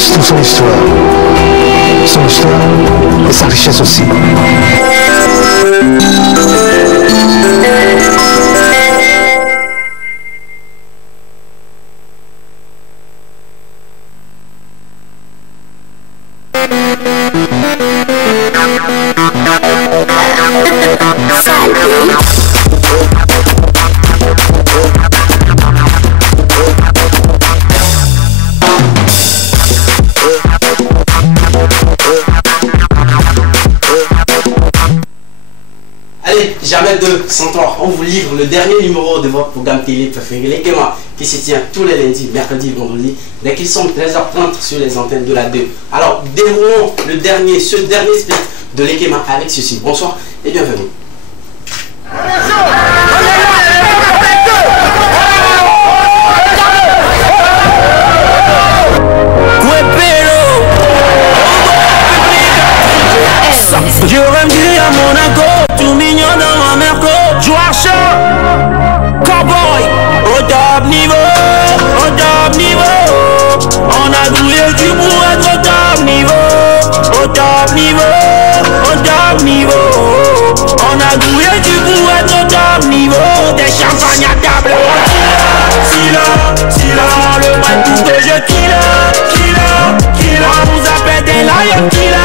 C'est toute son histoire. Son histoire et sa richesse aussi. Allez, jamais 203, on vous livre le dernier numéro de votre programme télé préféré, Les Kéma, qui se tient tous les lundis, mercredis et vendredis, dès qu'ils sont 13h30 sur les antennes de la 2. Alors, déroulons ce dernier split de Les Kéma avec ceci. Bonsoir et bienvenue. Je reviens à Monaco, tout mignon dans ma merco. Joueur chaud, cowboy, au top niveau, au top niveau. On a douillé du bout être au top niveau, au top niveau, au top niveau. On a douillé du bout être au top niveau. Des champagnes à table. Sila, le vrai tout que je killer. On vous appelle des lions killer.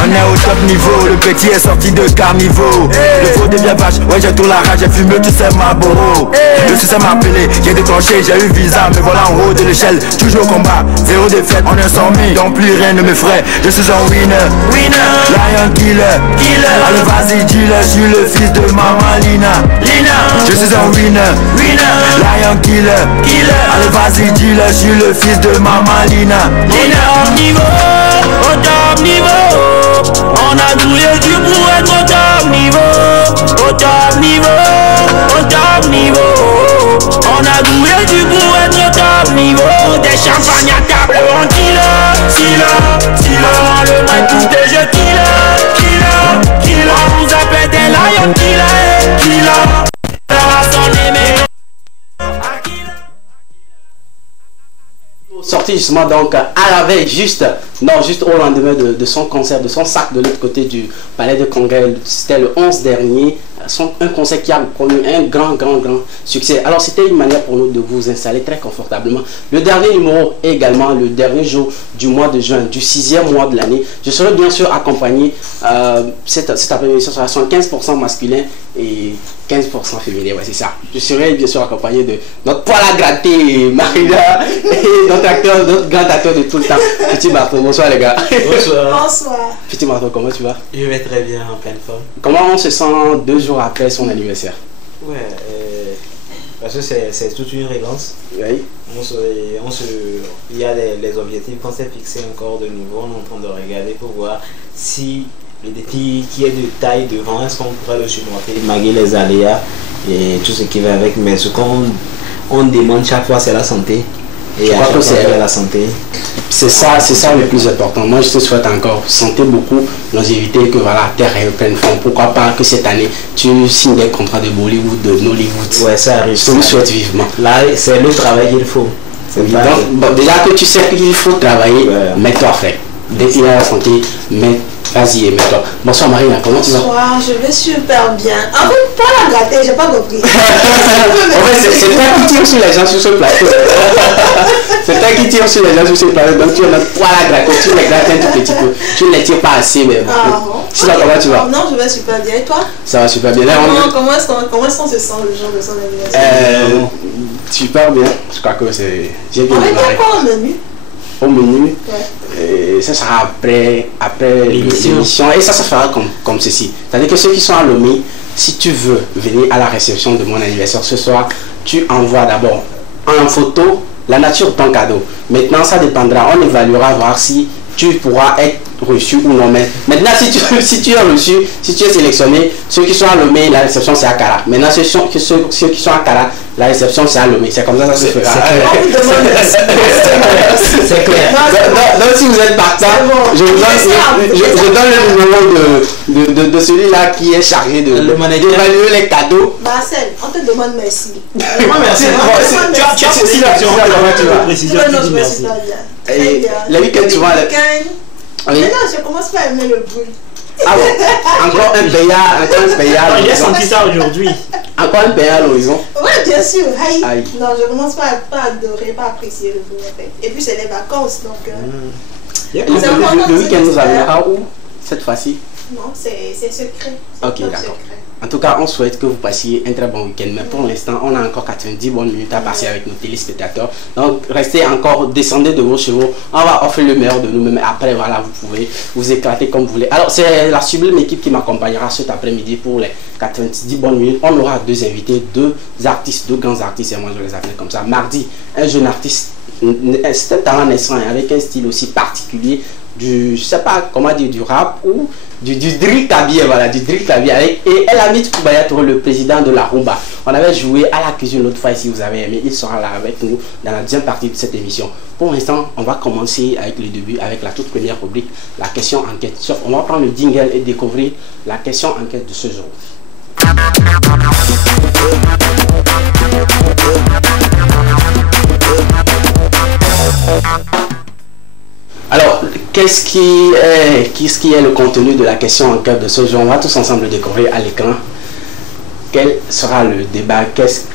On est au top niveau, le petit est sorti de carnivore. Le faux devient vache, ouais j'ai tout la rage, j'ai fumé tout c'est ma boro. Le succès m'a appelé, j'ai décroché, j'ai eu visa, me voilà en haut de l'échelle. Toujours au combat, zéro défaite, on est 100 000, donc plus rien ne me ferait. Je suis un winner, lion killer. Allez vas-y dis-le, je suis le fils de maman Lina. Je suis un winner, lion killer. Allez vas-y dis-le, je suis le fils de maman Lina. Au top niveau, on a douillé du bout être au top niveau, au top niveau, au top niveau. On a douillé du bout être au top niveau. Des champagnes à table, on Sila, le vrai tout que je killer. On vous appelle des lions killer. Sorti justement donc à la veille, juste au lendemain de son concert, de son sac de l'autre côté du palais de congrès. C'était le 11 dernier, un concert qui a connu un grand succès. Alors c'était une manière pour nous de vous installer très confortablement. Le dernier numéro est également le dernier jour du mois de juin, du 6e mois de l'année. Je serai bien sûr accompagné, cette après-midi sera 75% masculin et 15% féminin, ouais, c'est ça. Je serai bien sûr accompagné de notre poil à gratter, Marina, et notre grand acteur de tout le temps, Petit Marteau. Bonsoir les gars. Bonsoir. Petit Marteau, comment tu vas? Je vais très bien, en pleine forme. Comment on se sent 2 jours après son anniversaire? Ouais, parce que c'est toute une relance. Oui. Il y a les objectifs qu'on s'est fixés encore de nouveau. On est en train de regarder pour voir si le défi qui est de taille devant, est-ce qu'on pourrait le surmonter malgré les aléas et tout ce qui va avec. Mais ce qu'on demande chaque fois, c'est la santé. Et à chaque fois, c'est la santé. C'est ça le plus important. Moi, je te souhaite encore santé, beaucoup, longévité, que voilà, terre est en pleine forme. Pourquoi pas que cette année, tu signes des contrats de Bollywood, de Nollywood. Ouais, ça arrive. Je te le souhaite vivement. Là, c'est le travail qu'il faut. Donc, déjà que tu sais qu'il faut travailler, mets-toi fait. Dès qu'il a la santé, vas-y et mets-toi. Bonsoir Marina, comment tu vas? Bonsoir, je vais super bien. En fait, pas la gratter, j'ai pas compris. En fait, c'est toi qui tire sur les gens sur ce plateau. C'est toi qui tire sur les gens sur ce plateau. Donc tu as notre poil à gratter, tu les grattes un tout petit peu. Tu ne les tires pas assez, mais bon. Sinon, comment tu vas? Non, je vais super bien. Et toi? Ça va super bien. Comment est-ce qu'on se sent le jour de son anniversaire? Super bien. Je crois que c'est... J'ai bien démarré. On est quoi au menu? Au menu, ça sera après l'émission et ça se fera comme ceci. C'est-à-dire que ceux qui sont à Lomé, si tu veux venir à la réception de mon anniversaire ce soir, tu envoies d'abord en photo la nature de ton cadeau. Maintenant, ça dépendra, on évaluera voir si tu pourras être reçu ou non. Mais maintenant, si tu es reçu, si tu es sélectionné, ceux qui sont à Lomé, la réception c'est à Kara. Maintenant, ceux qui sont à Kara, la réception c'est à Lomé. C'est comme ça se fera. C'est clair. Donc si vous êtes partant, je donne le numéro de celui-là qui est chargé d'évaluer les cadeaux. Marcel, on te demande merci. Merci. Tu as posé la question. Non, je me suis pas bien. Très bien. Les week-ends, tu vois. Maintenant, je commence pas à aimer le bruit. Ah bon? Encore un payard. J'ai senti ça aujourd'hui. Encore un payard à l'horizon. Oui, bien sûr. Aïe. Non, je commence pas à adorer, pas à apprécier le bruit en fait. Et puis c'est les vacances, donc. Le week-end nous amènera où cette fois-ci? Non, c'est secret. Ok, d'accord. En tout cas, on souhaite que vous passiez un très bon week-end. Mais pour l'instant, on a encore 90 bonnes minutes à passer avec nos téléspectateurs. Donc, restez encore, descendez de vos chevaux. On va offrir le meilleur de nous-mêmes. Après, voilà, vous pouvez vous éclater comme vous voulez. Alors, c'est la sublime équipe qui m'accompagnera cet après-midi pour les 90 bonnes minutes. On aura deux invités, deux artistes, deux grands artistes. Et moi, je les appelle comme ça. Mardi, un jeune artiste, c'est un talent naissant avec un style aussi particulier. Je sais pas comment dire, du rap ou du drill tabier, voilà, du drill tabier avec et Elamit Koubayatouro, le président de la rumba. On avait joué à la cuisine l'autre fois, si vous avez aimé, il sera là avec nous dans la deuxième partie de cette émission. Pour l'instant, on va commencer avec le début, avec la toute première rubrique, la question enquête. On va prendre le jingle et découvrir la question enquête de ce jour. Alors, qu'est-ce qui est le contenu de la question enquête de ce jour? On va tous ensemble découvrir à l'écran. Quel sera le débat?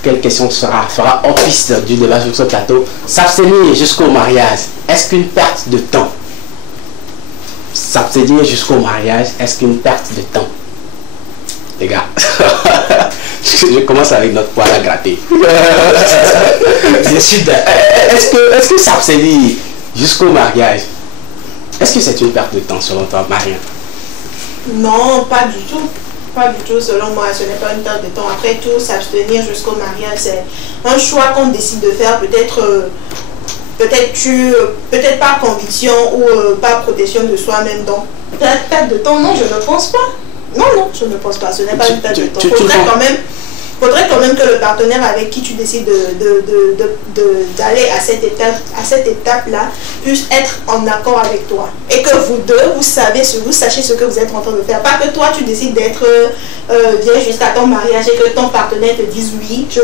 Quelle question fera office du débat sur ce plateau? S'abstenir jusqu'au mariage, est-ce qu'une perte de temps? S'abstenir jusqu'au mariage, est-ce qu'une perte de temps? Les gars, je commence avec notre poil à gratter. Est-ce que s'abstenir jusqu'au mariage, est-ce que c'est une perte de temps selon toi, Marianne? Non, pas du tout. Pas du tout, selon moi, ce n'est pas une perte de temps. Après tout, s'abstenir jusqu'au mariage, c'est un choix qu'on décide de faire, peut-être par conviction ou par protection de soi-même. Donc, perte de temps, non, je ne pense pas. Non, je ne pense pas. Ce n'est pas une perte de temps. Faudrait quand même que le partenaire avec qui tu décides d'aller à cette étape-là puisse être en accord avec toi. Et que vous deux, vous sachiez ce que vous êtes en train de faire. Pas que toi, tu décides d'être bien jusqu'à ton mariage et que ton partenaire te dise oui, je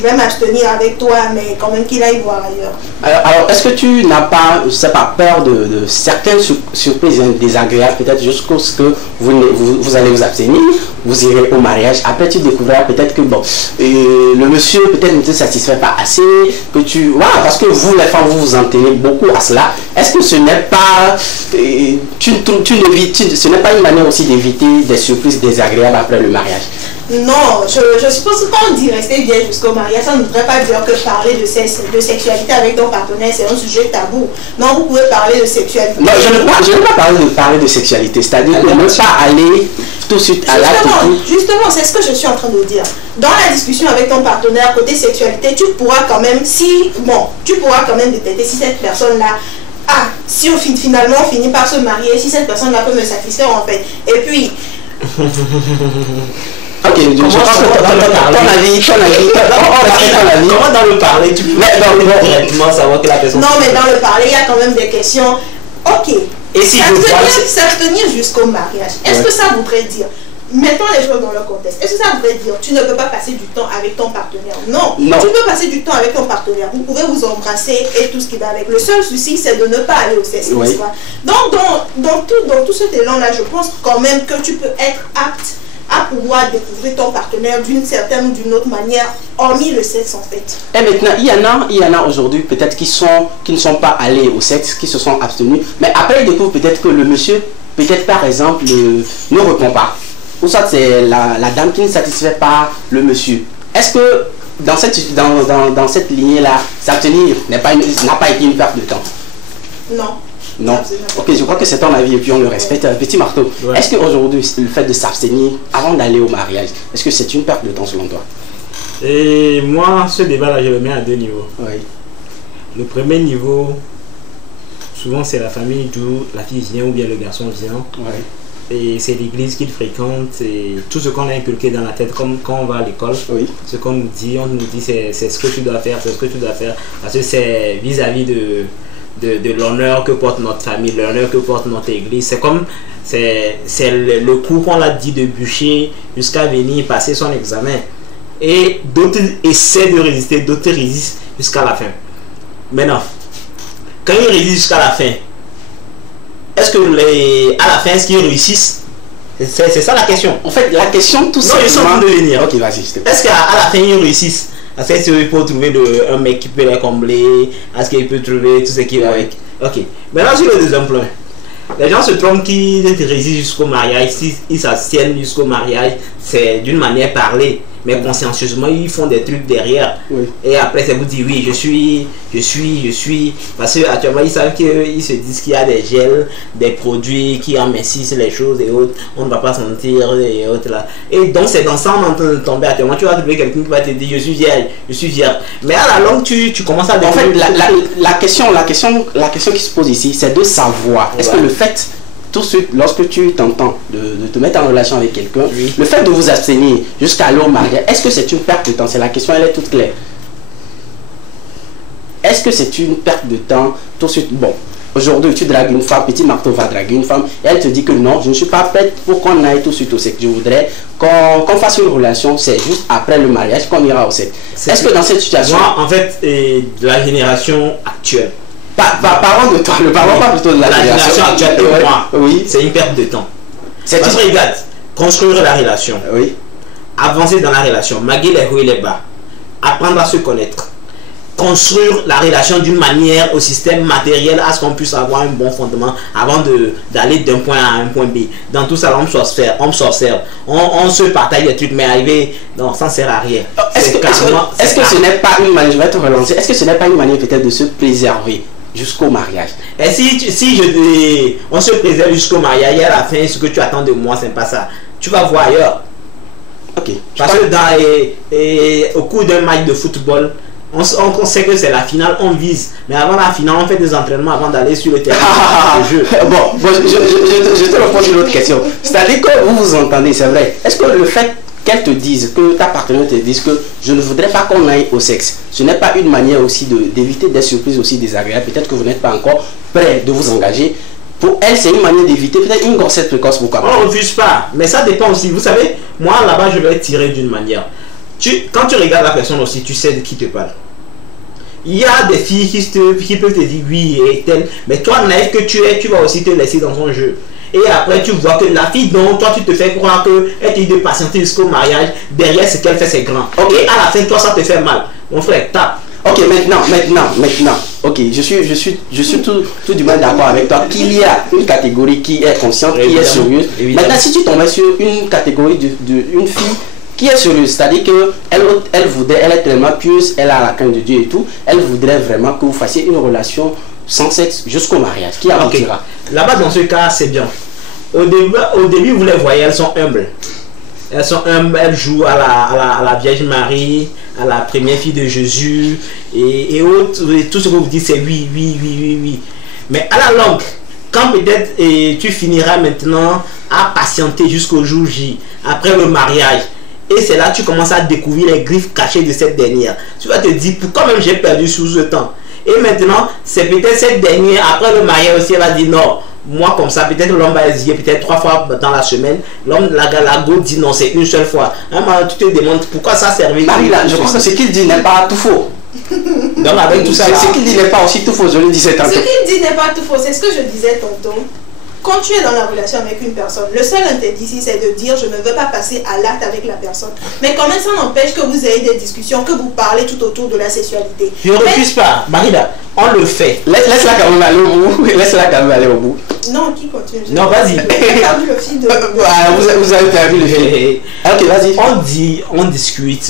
vais m'abstenir avec toi, mais quand même qu'il aille voir ailleurs. Alors est-ce que tu n'as pas, je sais pas, peur de certaines surprises désagréables, peut-être jusqu'à ce que vous allez vous abstenir, vous irez au mariage, après tu découvriras peut-être que bon, le monsieur peut-être ne te satisfait pas assez, que voilà, parce que vous les femmes vous en tenez beaucoup à cela. Est-ce que ce n'est pas ce n'est pas une manière aussi d'éviter des surprises désagréables après le mariage? Non, je suppose que quand on dit rester bien jusqu'au mariage, ça ne voudrait pas dire que parler de sexualité avec ton partenaire, c'est un sujet tabou. Non, vous pouvez parler de sexualité. Non, je ne veux pas parler de sexualité, c'est-à-dire que ne pas aller tout de suite à l'acte. Justement, c'est ce que je suis en train de dire. Dans la discussion avec ton partenaire côté sexualité, tu pourras quand même, détecter si cette personne-là, si finalement on finit par se marier, si cette personne-là peut me satisfaire en fait. Et puis... Ok, je pense que ton avis. Comment dans le parler, tu peux directement savoir que la personne... Non, mais dans le parler, il y a quand même des questions. Ok. Et si s'abstenir jusqu'au mariage, est-ce que ça voudrait dire, mettons les choses dans leur contexte, est-ce que ça voudrait dire tu ne peux pas passer du temps avec ton partenaire? Non. Tu peux passer du temps avec ton partenaire, vous pouvez vous embrasser et tout ce qui va avec. Le seul souci, c'est de ne pas aller au sexe. Oui. Donc, dans tout cet élan-là, je pense quand même que tu peux être apte à pouvoir découvrir ton partenaire d'une certaine ou d'une autre manière, hormis le sexe en fait. Et maintenant, il y en a aujourd'hui peut-être qui ne sont pas allés au sexe, qui se sont abstenus, mais après ils découvrent peut-être que le monsieur, peut-être par exemple, ne répond pas. Ou soit c'est la dame qui ne satisfait pas le monsieur. Est-ce que dans cette lignée-là, s'abstenir n'a pas été une perte de temps? Non. Ok, je crois que c'est ton avis et puis on le respecte. Petit marteau, ouais. Est-ce qu'aujourd'hui, le fait de s'abstenir avant d'aller au mariage, est-ce que c'est une perte de temps selon toi? Et moi, ce débat-là, je le mets à deux niveaux. Oui. Le premier niveau, souvent c'est la famille d'où la fille vient ou bien le garçon vient. Oui. Et c'est l'église qu'il fréquente et tout ce qu'on a inculqué dans la tête, comme quand on va à l'école, oui. Ce qu'on nous dit, c'est ce que tu dois faire, c'est ce que tu dois faire, parce que c'est vis-à-vis de l'honneur que porte notre famille, l'honneur que porte notre église. c'est le cours qu'on l'a dit de bûcher jusqu'à venir passer son examen. Et d'autres essaient de résister, d'autres résistent jusqu'à la fin. Maintenant, quand ils résistent jusqu'à la fin, est-ce que à la fin, est-ce qu'ils réussissent? C'est ça la question. En fait, la question tout simplement... Non, ils sont en train de venir. Ok, vas-y. Est-ce qu'à la fin, ils réussissent? Est-ce qu'il peut trouver un mec qui peut les combler? Est-ce qu'il peut trouver tout ce qui va avec? Ok. Maintenant, sur le deuxième plan. Les gens se trompent qu'ils résistent jusqu'au mariage. Ils s'abstiennent jusqu'au mariage, c'est d'une manière parlée. Mais consciencieusement, ils font des trucs derrière. Oui. Et après, c'est vous dire oui, je suis. Parce qu'actuellement, ils savent qu'ils se disent qu'il y a des gels, des produits qui amincissent les choses et autres. On ne va pas sentir et autres là. Et donc, c'est dans ça qu'on est en train de tomber actuellement. Tu vas trouver quelqu'un qui va te dire je suis vierge. Mais à la longue, tu commences à... En fait, la question qui se pose ici, c'est de savoir. Est-ce que le fait... Tout de suite, lorsque tu t'entends de te mettre en relation avec quelqu'un, oui. Le fait de vous abstenir jusqu'à leur mariage, est-ce que c'est une perte de temps? C'est la question, elle est toute claire. Est-ce que c'est une perte de temps? Tout de suite, bon, aujourd'hui tu dragues une femme, Petit Marteau va draguer une femme, et elle te dit que non, je ne suis pas prête pour qu'on aille tout de suite au sexe. Je voudrais qu'on fasse une relation, c'est juste après le mariage qu'on ira au sexe. Est-ce que dans cette situation... Moi, en fait, de la génération actuelle, parlons de toi, ne parlons pas plutôt de la génération actuelle. Ouais, moi, oui. C'est une perte de temps. Parce que regarde, construire la relation, oui. Avancer dans la relation, malgré les hauts et les bas, apprendre à se connaître, construire la relation d'une manière au système matériel à ce qu'on puisse avoir un bon fondement avant d'aller d'un point A à un point B. Dans tout ça, on s'observe, on se partage des trucs, mais arriver, non, ça ne sert à rien. Est-ce que ce n'est pas une manière, je vais te relancer, est-ce que ce n'est pas une manière peut-être de se préserver jusqu'au mariage? Et on se préserve jusqu'au mariage et à la fin, ce que tu attends de moi, c'est pas ça. Tu vas voir ailleurs. Ok. Parce que au cours d'un match de football, on sait que c'est la finale, on vise. Mais avant la finale, on fait des entraînements avant d'aller sur le terrain de jeu. Bon, je te réponds sur une autre question. C'est-à-dire que vous vous entendez, c'est vrai. Est-ce que le fait qu'elle te dise, que ta partenaire te dise que je ne voudrais pas qu'on aille au sexe, ce n'est pas une manière aussi d'éviter des surprises aussi désagréables? Peut-être que vous n'êtes pas encore prêt de vous engager. Pour elle, c'est une manière d'éviter peut-être une grossesse précoce. Pourquoi pas? On ne refuse pas, mais ça dépend aussi. Vous savez, moi là-bas, je vais tirer d'une manière. Quand tu regardes la personne aussi, tu sais de qui te parle. Il y a des filles qui peuvent te dire oui et tel, mais toi, naïf que tu es, tu vas aussi te laisser dans son jeu. Et après, tu vois que la fille dont toi, tu te fais croire qu'elle te dit de patienter jusqu'au mariage, derrière ce qu'elle fait, c'est grand. Ok, à la fin, toi, ça te fait mal. Mon frère, tape. Ok, maintenant. Ok, je suis tout du mal d'accord avec toi qu'il y a une catégorie qui est consciente, qui est sérieuse. Évidemment. Maintenant, si tu tombais sur une catégorie d'une fille qui est sérieuse, c'est-à-dire qu'elle est tellement pieuse, elle a la crainte de Dieu et tout, elle voudrait vraiment que vous fassiez une relation sans sexe jusqu'au mariage. Qui aboutira? Là-bas, dans ce cas, c'est bien. Au début, vous les voyez, elles sont humbles. Elles jouent à la Vierge Marie, à la première fille de Jésus et autres. Tout ce que vous dites, c'est oui. Mais à la longue, quand peut-être tu finiras maintenant à patienter jusqu'au jour J, après le mariage, et c'est là que tu commences à découvrir les griffes cachées de cette dernière. Tu vas te dire, pourquoi même j'ai perdu sous ce temps? Et maintenant, c'est peut-être cette dernière, après le mariage aussi, elle va dire non. Moi comme ça, peut-être l'homme va essayer peut-être 3 fois dans la semaine. L'homme, la go dit non, c'est une seule fois. Tu te demandes pourquoi ça servait. Marie, là, je pense que ce qu'il dit n'est pas tout faux. Donc avec tout ça, ce qu'il dit n'est pas aussi tout faux. Je le disais tantôt. Ce qu'il dit n'est pas tout faux, c'est ce que je disais tantôt. Quand tu es dans la relation avec une personne, le seul interdit ici, c'est de dire je ne veux pas passer à l'acte avec la personne. Mais quand même, ça n'empêche que vous ayez des discussions, que vous parlez tout autour de la sexualité. Je ne refuse pas, Marida, on le fait. Laisse-la quand même aller au bout. Laisse-la quand même aller au bout. Non, qui continue? Non, vas-y. Perdu le fil de... Vous avez perdu le fil. Ok, vas-y. On discute.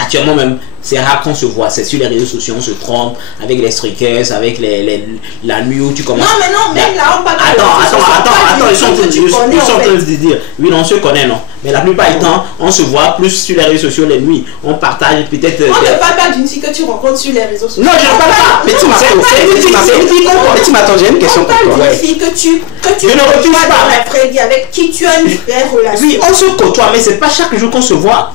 Actuellement même, c'est rare qu'on se voit. C'est sur les réseaux sociaux, on se trompe avec les streakers, avec la nuit où tu commences. Non, mais non, même là, on parle de... Attends, ils sont en train de dire, oui, on se connaît, non. Mais la plupart du temps, on se voit plus sur les réseaux sociaux les nuits. On partage peut-être... On ne parle pas d'une fille que tu rencontres sur les réseaux sociaux. Non, je ne parle pas. Petit Marteau, j'ai une question pour toi. On parle d'une fille que tu je ne refuse pas. Avec qui tu as une vraie relation. Oui, on se côtoie, mais c'est pas chaque jour qu'on se voit.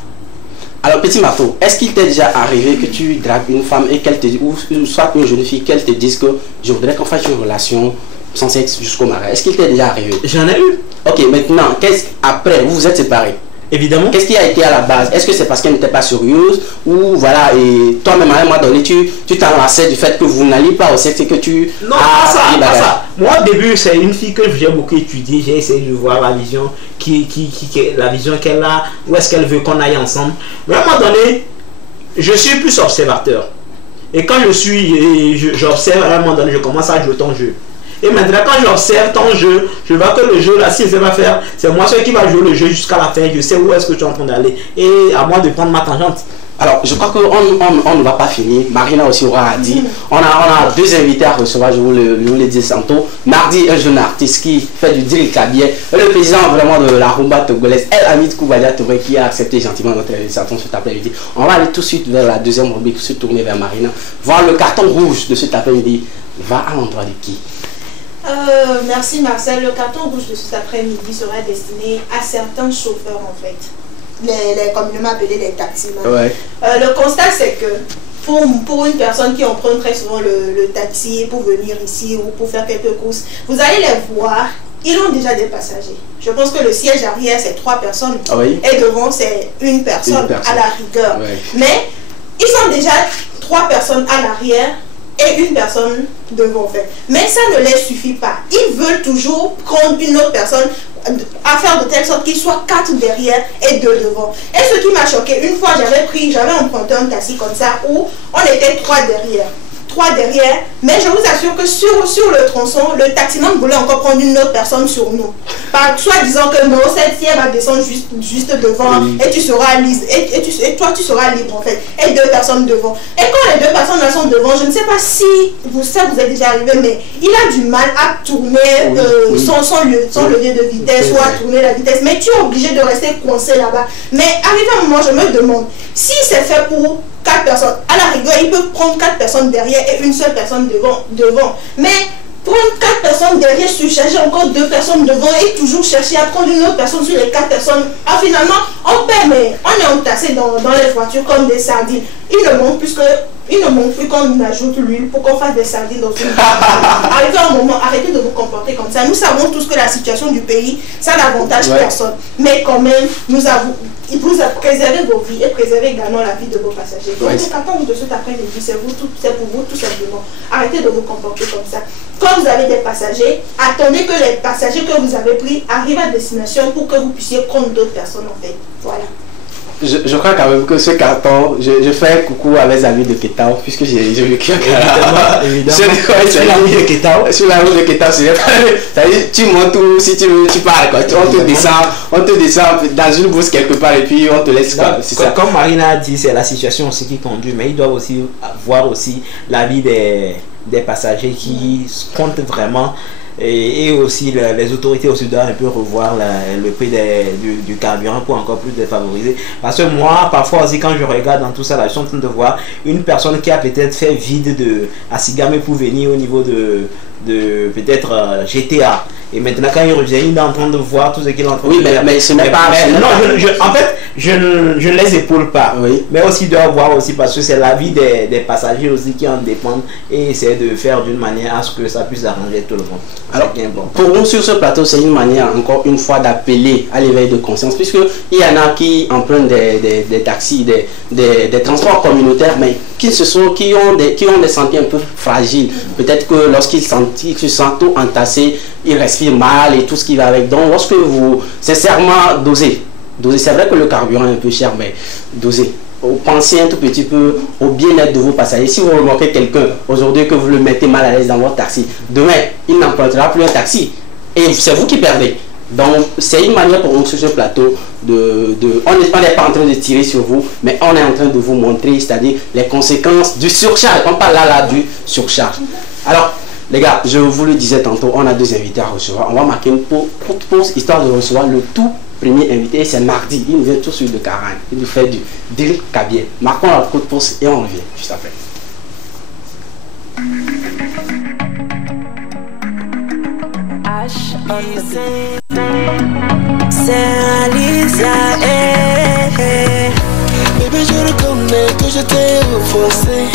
Alors, Petit Marteau, est-ce qu'il t'est déjà arrivé que tu dragues une femme et qu'elle te dise, ou soit une jeune fille, qu'elle te dise que je voudrais qu'on fasse une relation son sexe jusqu'au mariage. Est-ce qu'il t'est déjà arrivé? J'en ai eu. Ok, maintenant, après, vous vous êtes séparés? Évidemment. Qu'est-ce qui a été à la base? Est-ce que c'est parce qu'elle n'était pas sérieuse ou voilà, et toi-même à un moment donné, tu t'enlaçais du fait que vous n'alliez pas au sexe et que tu... Non, pas ça. Moi, au début, c'est une fille que j'ai beaucoup étudiée. J'ai essayé de voir la vision la vision qu'elle a, où est-ce qu'elle veut qu'on aille ensemble. Mais à un moment donné, je suis plus observateur. Et quand j'observe, à un moment donné, je commence à jouer ton jeu. Et maintenant, quand j'observe ton jeu, je vois que le jeu, là, si ça va faire, c'est moi seul qui va jouer le jeu jusqu'à la fin. Je sais où est-ce que tu es en train d'aller. Et à moi de prendre ma tangente. Alors, je crois qu'on ne va pas finir. Marina aussi aura dit. On a deux invités à recevoir, je vous le dis tantôt. Mardi, un jeune artiste qui fait du drill kabien. Le président vraiment de la rumba togolaise, El Hamid Koubadia Touré, qui a accepté gentiment notre invitation cet après-midi. On va aller tout de suite vers la deuxième rubrique, se tourner vers Marina. Voir le carton rouge de cet après-midi. Va à l'endroit de qui? Merci Marcel. Le carton rouge de cet après-midi sera destiné à certains chauffeurs en fait. Les communément appelés les taximans. Ouais. Le constat c'est que pour une personne qui emprunte très souvent le taxi pour venir ici ou pour faire quelques courses, vous allez les voir, ils ont déjà des passagers. Je pense que le siège arrière c'est 3 personnes et devant c'est une personne à la rigueur. Ouais. Mais ils ont déjà 3 personnes à l'arrière et une personne devant en fait. Mais ça ne les suffit pas. Ils veulent toujours prendre une autre personne à faire de telle sorte qu'ils soient 4 derrière et 2 devant. Et ce qui m'a choqué, une fois j'avais emprunté un taxi comme ça où on était 3 derrière. 3 derrière, mais je vous assure que sur le tronçon, le taximan voulait encore prendre une autre personne sur nous. Soit disant que non, cette-ci elle va descendre juste devant et tu seras libre, et toi tu seras libre en fait, et 2 personnes devant. Et quand les 2 personnes là sont devant, je ne sais pas si ça vous est déjà arrivé, mais il a du mal à tourner son levier de vitesse ou à tourner la vitesse, mais tu es obligé de rester coincé là-bas. Mais arrivé à un moment, je me demande si c'est fait pour 4 personnes. À la rigueur, il peut prendre 4 personnes derrière et une seule personne devant. Mais prendre 4 personnes derrière, surcharger encore 2 personnes devant et toujours chercher à prendre une autre personne sur les 4 personnes. Finalement, on paie, mais on est entassé dans les voitures comme des sardines. Il ne manque plus qu'on ajoute l'huile pour qu'on fasse des sardines dans une Arrivé à un moment, arrêtez de vous comporter comme ça. Nous savons tous que la situation du pays, ça n'avantage personne. Mais quand même, vous préservez vos vies et préservez également la vie de vos passagers. Donc, quand vous de cet après-midi, c'est pour vous tout simplement. Arrêtez de vous comporter comme ça. Quand vous avez des passagers, attendez que les passagers que vous avez pris arrivent à destination pour que vous puissiez prendre d'autres personnes en fait. Voilà. Je crois quand même que ce carton, je fais un coucou à mes amis de Ketao, puisque j'ai vécu à Ketao. Évidemment. Sur la route de Ketao. Sur la route de Ketao, c'est-à-dire, tu montes où, si tu veux, tu pars, quoi. On te descend dans une bourse quelque part et puis on te laisse. Comme Marina a dit, c'est la situation aussi qui conduit, mais ils doivent aussi voir aussi la vie des passagers qui comptent vraiment. Et aussi les autorités aussi doivent un peu revoir le prix du carburant pour encore plus défavoriser. Parce que moi, parfois aussi quand je regarde dans tout ça, là, je suis en train de voir une personne qui a peut-être fait vide à Sigame pour venir au niveau de peut-être GTA. Et maintenant quand il revient, il est en train de voir tout ce qu'il est en train de faire. Mais ce n'est pas... en fait, je ne les épaule pas. Oui. Mais aussi il doit voir aussi parce que c'est la vie des passagers aussi qui en dépendent et essayer de faire d'une manière à ce que ça puisse arranger tout le monde. Alors, pour nous sur ce plateau, c'est une manière encore une fois d'appeler à l'éveil de conscience, puisqu'il y en a qui empruntent des taxis, des transports communautaires, mais qui ont des santé un peu fragiles. Peut-être que lorsqu'ils se sentent tout entassés, ils respirent mal et tout ce qui va avec. Donc lorsque vous, sincèrement, dosez. C'est vrai que le carburant est un peu cher, mais dosez. Pensez un tout petit peu au bien-être de vos passagers. Si vous remarquez quelqu'un aujourd'hui que vous le mettez mal à l'aise dans votre taxi, demain, il n'empruntera plus un taxi. Et c'est vous qui perdez. Donc, c'est une manière pour nous sur ce plateau on n'est pas en train de tirer sur vous, mais on est en train de vous montrer, c'est-à-dire les conséquences du surcharge. On parle là du surcharge. Alors, les gars, je vous le disais tantôt, on a 2 invités à recevoir. On va marquer une pause histoire de recevoir le tout premier invité. C'est mardi. Il nous vient tout de suite de Caragne. Il nous fait du drill kabien. Marquons la courte pause et on revient juste après. C'est Alisa, baby, je le connais. reconnais que je t'ai offensé.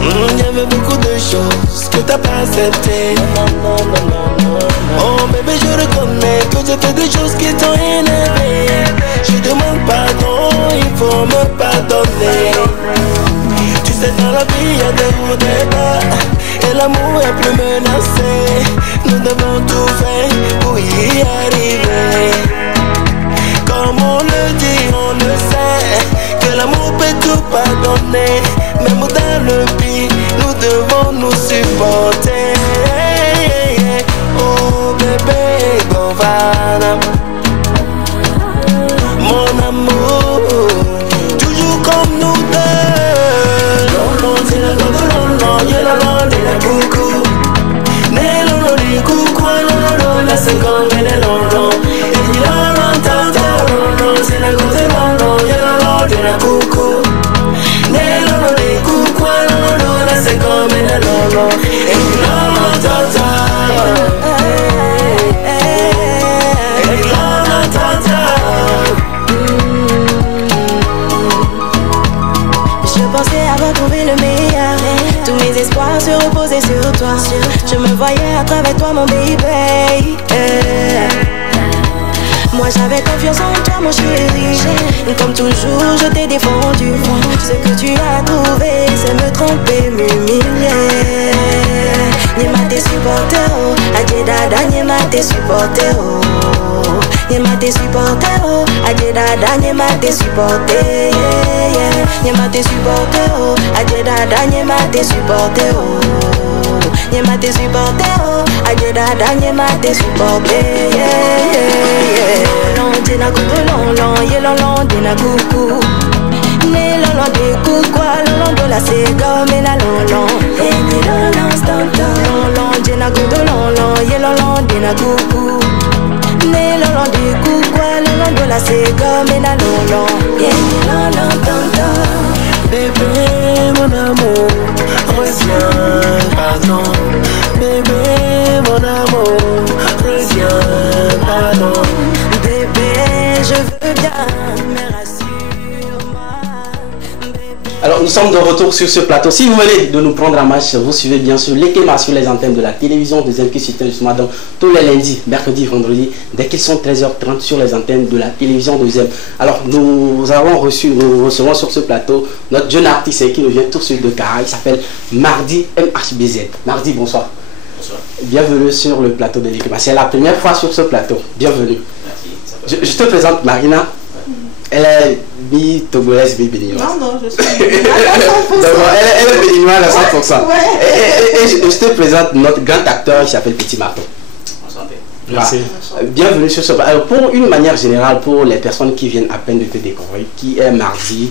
Il y avait beaucoup de choses que t'as pas acceptées. Oh bébé, je reconnais que j'ai fait des choses qui t'ont énervé. Je demande pardon, il faut me pardonner. Tu sais, dans la vie, y'a des hauts, des bas, et l'amour est plus menacé. Nous devons tout faire pour y arriver. Comme on le dit, on le sait, que l'amour peut tout pardonner. Même dans le pire, nous devons nous supporter. Oh bébé, Govana, mon amour, toujours comme nous deux. Lolo, c'est la lolo, y'a la lolo, la coucou. Né lolo, les coucou, lolo, la seconde, les lolo. Et lolo, tata, lolo, c'est la lolo, y'a la lolo, la coucou. Né lolo, les coucou, lolo, la seconde, les lolo. Et lolo, tata. Se reposer sur toi, je me voyais à travers toi mon baby. Moi j'avais confiance en toi mon chéri. Comme toujours je t'ai défendu. Ce que tu as trouvé c'est me tromper, m'humilier. N'ima tes supporters, adieu dada, n'ima tes supporters. N'ima tes supporters, adieu dada, n'ima tes supporters. N'ima tes supporters, adieu dada, n'ima tes supporters. N'ima tes supporters, adieu dada, n'ima tes supporters. Lolo, dina coucou, lolo, yé lolo, dina coucou. Né lolo de coucou, lolo de la sega, mais la lolo. Et ni lolo, stanta. Lolo, dina coucou, lolo, yé lolo, dina coucou. Né lolo de coucou, lolo de la sega, mais la lolo. Et ni lolo, stanta. Bébé, mon amour, reviens, pardon. Bébé, mon amour, reviens, pardon. Bébé, je veux bien, mais rassure-moi. Alors nous sommes de retour sur ce plateau. Si vous venez de nous prendre en marche, vous suivez bien sûr l'équema sur les antennes de la télévision des qui se justement donc tous les lundis, mercredis, vendredis, dès qu'ils sont 13h30 sur les antennes de la télévision deuxième. Alors nous recevons sur ce plateau notre jeune artiste qui nous vient tout de suite de Cara. Il s'appelle Mardi MHBZ. Mardi, bonsoir. Bonsoir. Bienvenue sur le plateau de l'équema. C'est la première fois sur ce plateau. Bienvenue. Merci. Je te présente Marina. Elle est mi-togolaise, mi-béninoise. Non, je suis elle est béninoise à 100%. Ouais. Et je te présente notre grand acteur, il s'appelle Petit Marteau. Enchanté. Merci. Bienvenue sur ce. Alors, pour une manière générale, pour les personnes qui viennent à peine de te découvrir, qui est Mardi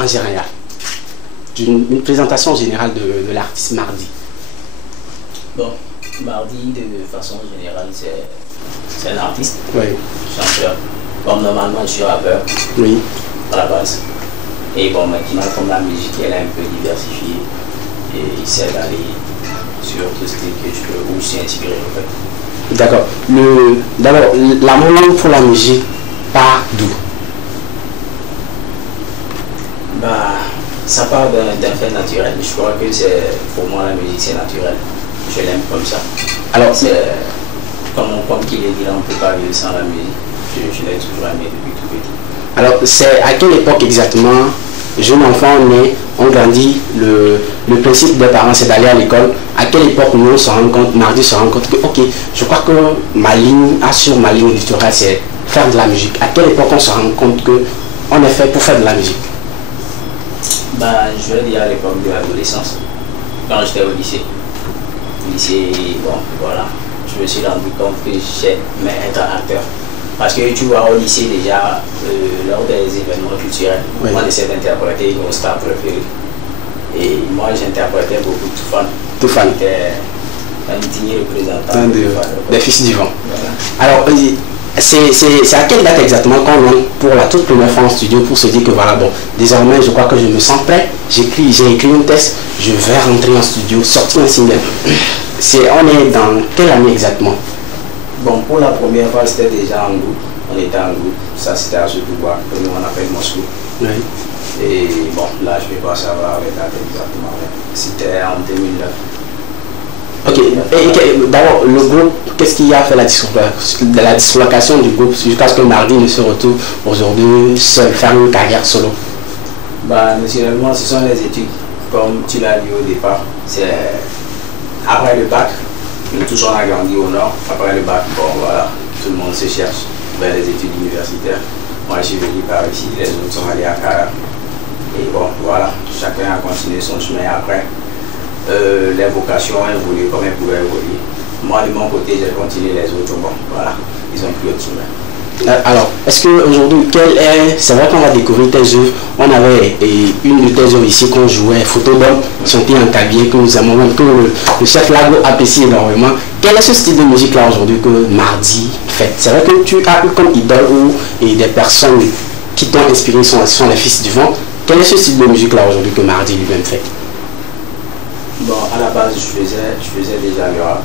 en général, une présentation générale de l'artiste Mardi. Bon, Mardi, de façon générale, c'est un artiste, Oui. chanteur. Comme normalement, je suis rappeur, Oui. à la base. Et bon, maintenant, comme la musique, elle est un peu diversifiée. Et il sait d'aller sur tout ce que je peux, où je suis inspiré, en fait. D'accord. D'abord, l'amour pour la musique part d'où? Bah, ça part d'un fait naturel. Je crois que c'est, pour moi, la musique, c'est naturel. Je l'aime comme ça. Alors, c'est comme qu'il est dit, on ne peut pas vivre sans la musique. Je l'ai toujours aimé depuis tout petit. Alors, c'est à quelle époque exactement, jeune enfant né, on grandit, le principe des parents c'est d'aller à l'école. À quelle époque nous on se rend compte, Mardi se rend compte que, ok, je crois que ma ligne éditoriale c'est faire de la musique. À quelle époque on se rend compte que on est fait pour faire de la musique? Bah, je vais dire à l'époque de l'adolescence, quand j'étais au lycée. Au lycée, bon, voilà, je me suis rendu compte que j'aimais être acteur. Parce que tu vois, au lycée déjà, lors des événements culturels, oui. On essaie d'interpréter nos stars préférés. Et moi, j'interprétais beaucoup de Toufan. Toufan. J'étais un digne représentant des fils du vent. Voilà. Alors, c'est à quelle date exactement qu'on rentre pour la toute première fois en studio pour se dire que voilà, bon, désormais, je crois que je me sens prêt. J'ai écrit une texte, je vais rentrer en studio, sortir un single. On est dans quelle année exactement? Bon, pour la première fois, c'était déjà en groupe. On était en groupe. Ça, c'était à ce pouvoir, que nous on appelle Moscou. Oui. Et bon, là, je ne vais pas savoir les dates exactement. C'était en 2009. Ok, et d'abord, le groupe, qu'est-ce qui a fait la dislocation du groupe jusqu'à ce que Mardi ne se retrouve aujourd'hui seul, faire une carrière solo? Bah, naturellement, ce sont les études, comme tu l'as dit au départ. C'est après le bac, nous tous on a grandi au nord. Après le bac, bon voilà, tout le monde se cherche vers les études universitaires. Moi, je suis venu par ici, les autres sont allés à Cara. Et bon, voilà, chacun a continué son chemin après. Les vocations ont évolué comme elles pouvaient évoluer. Moi, de mon côté, j'ai continué, les autres, bon, voilà, ils ont pris autre chemin. Alors, est-ce qu'aujourd'hui, c'est vrai qu'on va découvrir tes œuvres. On avait une de tes œuvres ici qu'on jouait, Photo d'homme, chanté en cabier, que nous aimons, que le chef Lago apprécie énormément. Quel est ce style de musique-là aujourd'hui que Mardi fait? C'est vrai que tu as eu comme idole ou des personnes qui t'ont inspiré sont les fils du vent. Quel est ce style de musique-là aujourd'hui que Mardi lui-même fait? Bon, à la base, je faisais déjà le rap.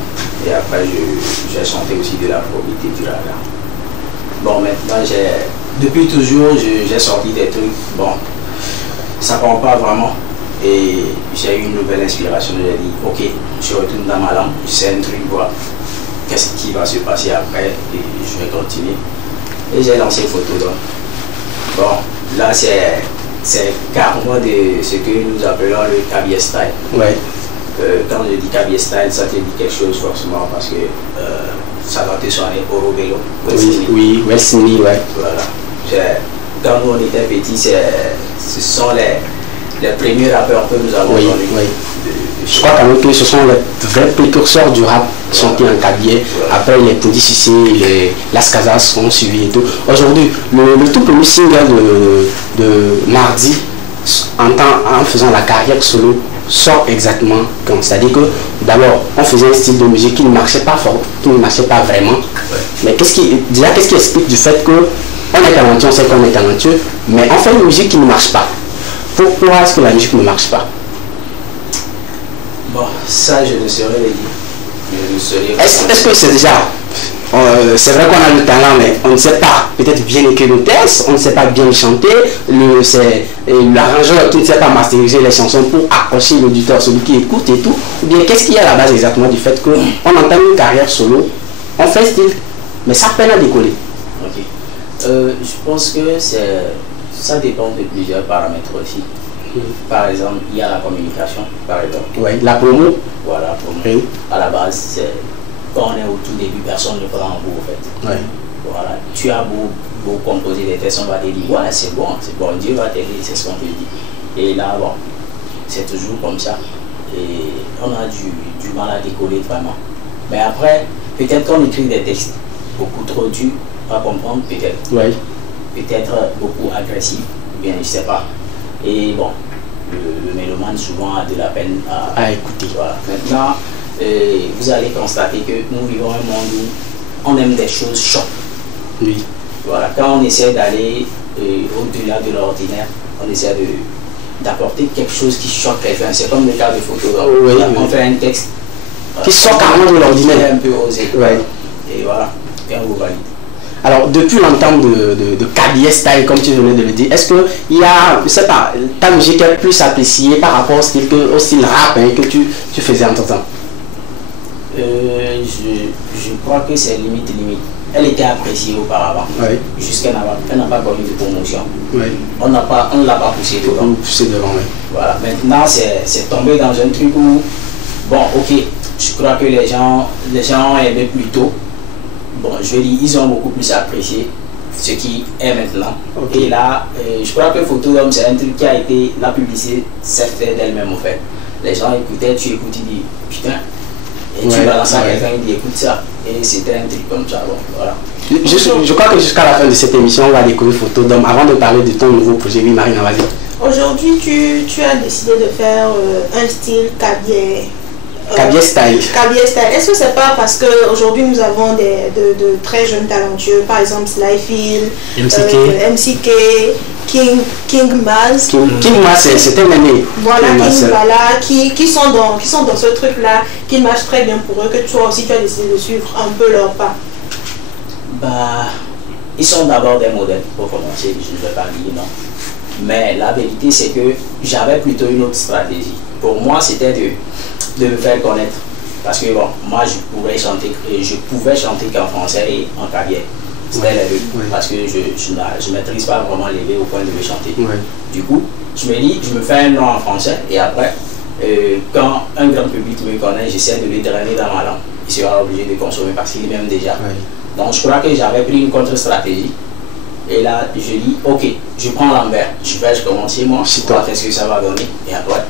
Et après, j'ai chanté aussi de l'afrobeat et du rap. Bon, maintenant, depuis toujours, j'ai sorti des trucs. Bon, ça ne prend pas vraiment. Et j'ai eu une nouvelle inspiration. J'ai dit, ok, je retourne dans ma langue. C'est un truc, quoi. Qu'est-ce qui va se passer après? Et je vais continuer. Et j'ai lancé Photo d'homme. Bon, là, c'est carrément de ce que nous appelons le cabier style. Ouais. Quand je dis cabier style, ça te dit quelque chose forcément parce que ça doit te sonner Orobello. Oui, Welsini, ouais. Voilà. Quand nous on était petits, ce sont les premiers rappeurs que nous avons connus. Oui. Je crois quand même que ce sont les vrais précurseurs du rap chanté en cabier. Après les Poudy Cissé, les Las Casas ont suivi et tout. Aujourd'hui, le tout premier single de Mardi, en faisant la carrière solo, sort exactement comme. C'est-à-dire que d'abord, on faisait un style de musique qui ne marchait pas fort, qui ne marchait pas vraiment. Mais qu'est-ce qui explique du fait qu'on est talentueux, on sait qu'on est talentueux, mais on fait une musique qui ne marche pas. Pourquoi est-ce que la musique ne marche pas? Bon, ça je ne saurais le dire. Est-ce que c'est déjà... c'est vrai qu'on a le talent, mais on ne sait pas peut-être bien écrire le texte, on ne sait pas bien chanter, l'arrangeur qui ne sait pas masteriser les chansons pour accrocher l'auditeur, celui qui écoute et tout. Ou bien qu'est-ce qu'il y a à la base exactement du fait qu'on entame une carrière solo, on fait style, mais ça peine à décoller? Ok. Je pense que ça dépend de plusieurs paramètres aussi. Par exemple, il y a la communication, par exemple. Oui, la promo. Voilà, la promo. Oui. À la base, quand on est au tout début, personne ne prend en vous, en fait. Ouais. Voilà. Tu as beau composer des textes, on va te dire, ouais, c'est bon, Dieu va t'aider, c'est ce qu'on te dit. Et là, bon, c'est toujours comme ça. Et on a du mal à décoller vraiment. Mais après, peut-être qu'on écrit des textes beaucoup trop durs à comprendre, peut-être. Oui. Peut-être beaucoup agressifs, ou bien je sais pas. Et bon, le mélomane souvent a de la peine à écouter. Voilà. Maintenant, vous allez constater que nous vivons un monde où on aime des choses chocs. Oui. Voilà. Quand on essaie d'aller au-delà de l'ordinaire, on essaie d'apporter quelque chose qui choque quelqu'un. C'est comme le cas de Photo. Oui, on fait un texte qui sort carrément de l'ordinaire. Un peu osé. Ouais. Et voilà, et on vous valide. Alors, depuis l'entame de cabier style, comme tu venais de le dire, est-ce que il y a, je sais pas, ta musique est plus appréciée par rapport au style rap que tu faisais en ton temps? Je crois que c'est limite. Elle était appréciée auparavant, oui. Jusqu'à elle n'a pas connu de promotion. Oui. On ne l'a pas poussée devant. Oui. Voilà. Maintenant, c'est tombé dans un truc où, bon, ok, je crois que les gens ont aimé plus tôt. Bon, je vais dire, ils ont beaucoup plus apprécié ce qui est maintenant. Okay. Et là, je crois que Photo d'homme, c'est un truc qui a été, la publicité s'est fait d'elle-même en fait. Les gens écoutaient, tu écoutes, ils disent, putain, et tu balances à quelqu'un, il dit, écoute ça. Et c'était un truc comme ça, bon, voilà. Je crois que jusqu'à la fin de cette émission, on va découvrir Photo d'homme. Avant de parler de ton nouveau projet, oui, Marina, vas-y. Aujourd'hui, tu as décidé de faire un style cabier. Cabier style. Cabier style. Est-ce que c'est pas parce qu'aujourd'hui nous avons de très jeunes talentueux, par exemple Slyfield, MCK, King Maz. King Maz, c'est un aîné. Voilà, qui sont dans ce truc-là, qui marche très bien pour eux, que toi aussi tu as décidé de suivre un peu leur pas. Bah, ils sont d'abord des modèles, pour commencer, je ne vais pas dire non. Mais la vérité, c'est que j'avais plutôt une autre stratégie. Pour moi, c'était de me faire connaître. Parce que bon, moi, je pouvais chanter qu'en français et en carrière. C'était les deux. Ouais. Parce que je maîtrise pas vraiment les deux au point de me chanter. Ouais. Du coup, je me dis, je me fais un nom en français et après, quand un grand public me connaît, j'essaie de le drainer dans ma langue. Il sera obligé de consommer parce qu'il m'aime déjà. Ouais. Donc je crois que j'avais pris une contre-stratégie. Et là, je dis, ok, je prends l'envers. Je commence chez moi, je vois ce que ça va donner. Et après,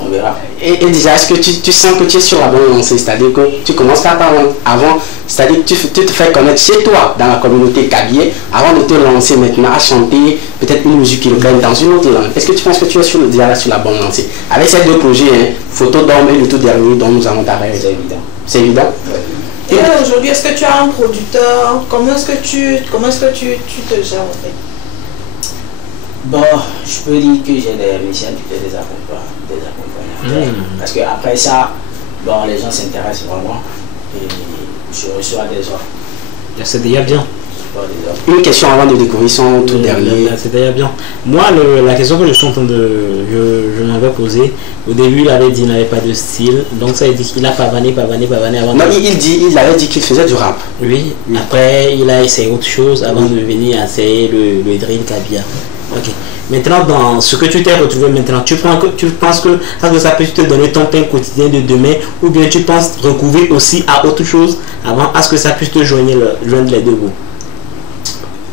on verra. Et déjà, est-ce que tu sens que tu es sur la bonne lancée? C'est-à-dire que tu commences par ta langue avant, c'est-à-dire que tu te fais connaître chez toi, dans la communauté kabyle, avant de te lancer maintenant à chanter peut-être une musique urbaine dans une autre langue. Est-ce que tu penses que tu es déjà sur la bonne lancée? Avec ces deux projets, hein, Photo d'homme et le tout dernier dont nous allons parler. C'est évident. C'est évident? Ouais. Et aujourd'hui, est-ce que tu as un producteur? Comment est-ce que tu te gères en fait? Bon, je peux dire que j'ai des musiciens qui font des accompagnements. Parce que après ça, bon, les gens s'intéressent vraiment et je reçois des offres. C'est déjà bien. Une question avant de découvrir son tout dernier. C'est déjà bien. Moi, la question que je suis en train de. Je m'avais posée. Au début, il avait dit qu'il n'avait pas de style. Donc, ça veut dire qu'il a pavané avant. Non, il avait dit qu'il faisait du rap. Oui. Après, il a essayé autre chose avant de venir essayer le drill kabyle. Ok. Maintenant, dans ce que tu t'es retrouvé maintenant, tu penses que ça peut te donner ton pain quotidien de demain, ou bien tu penses recouvrir aussi à autre chose avant à ce que ça puisse te joindre les deux bouts?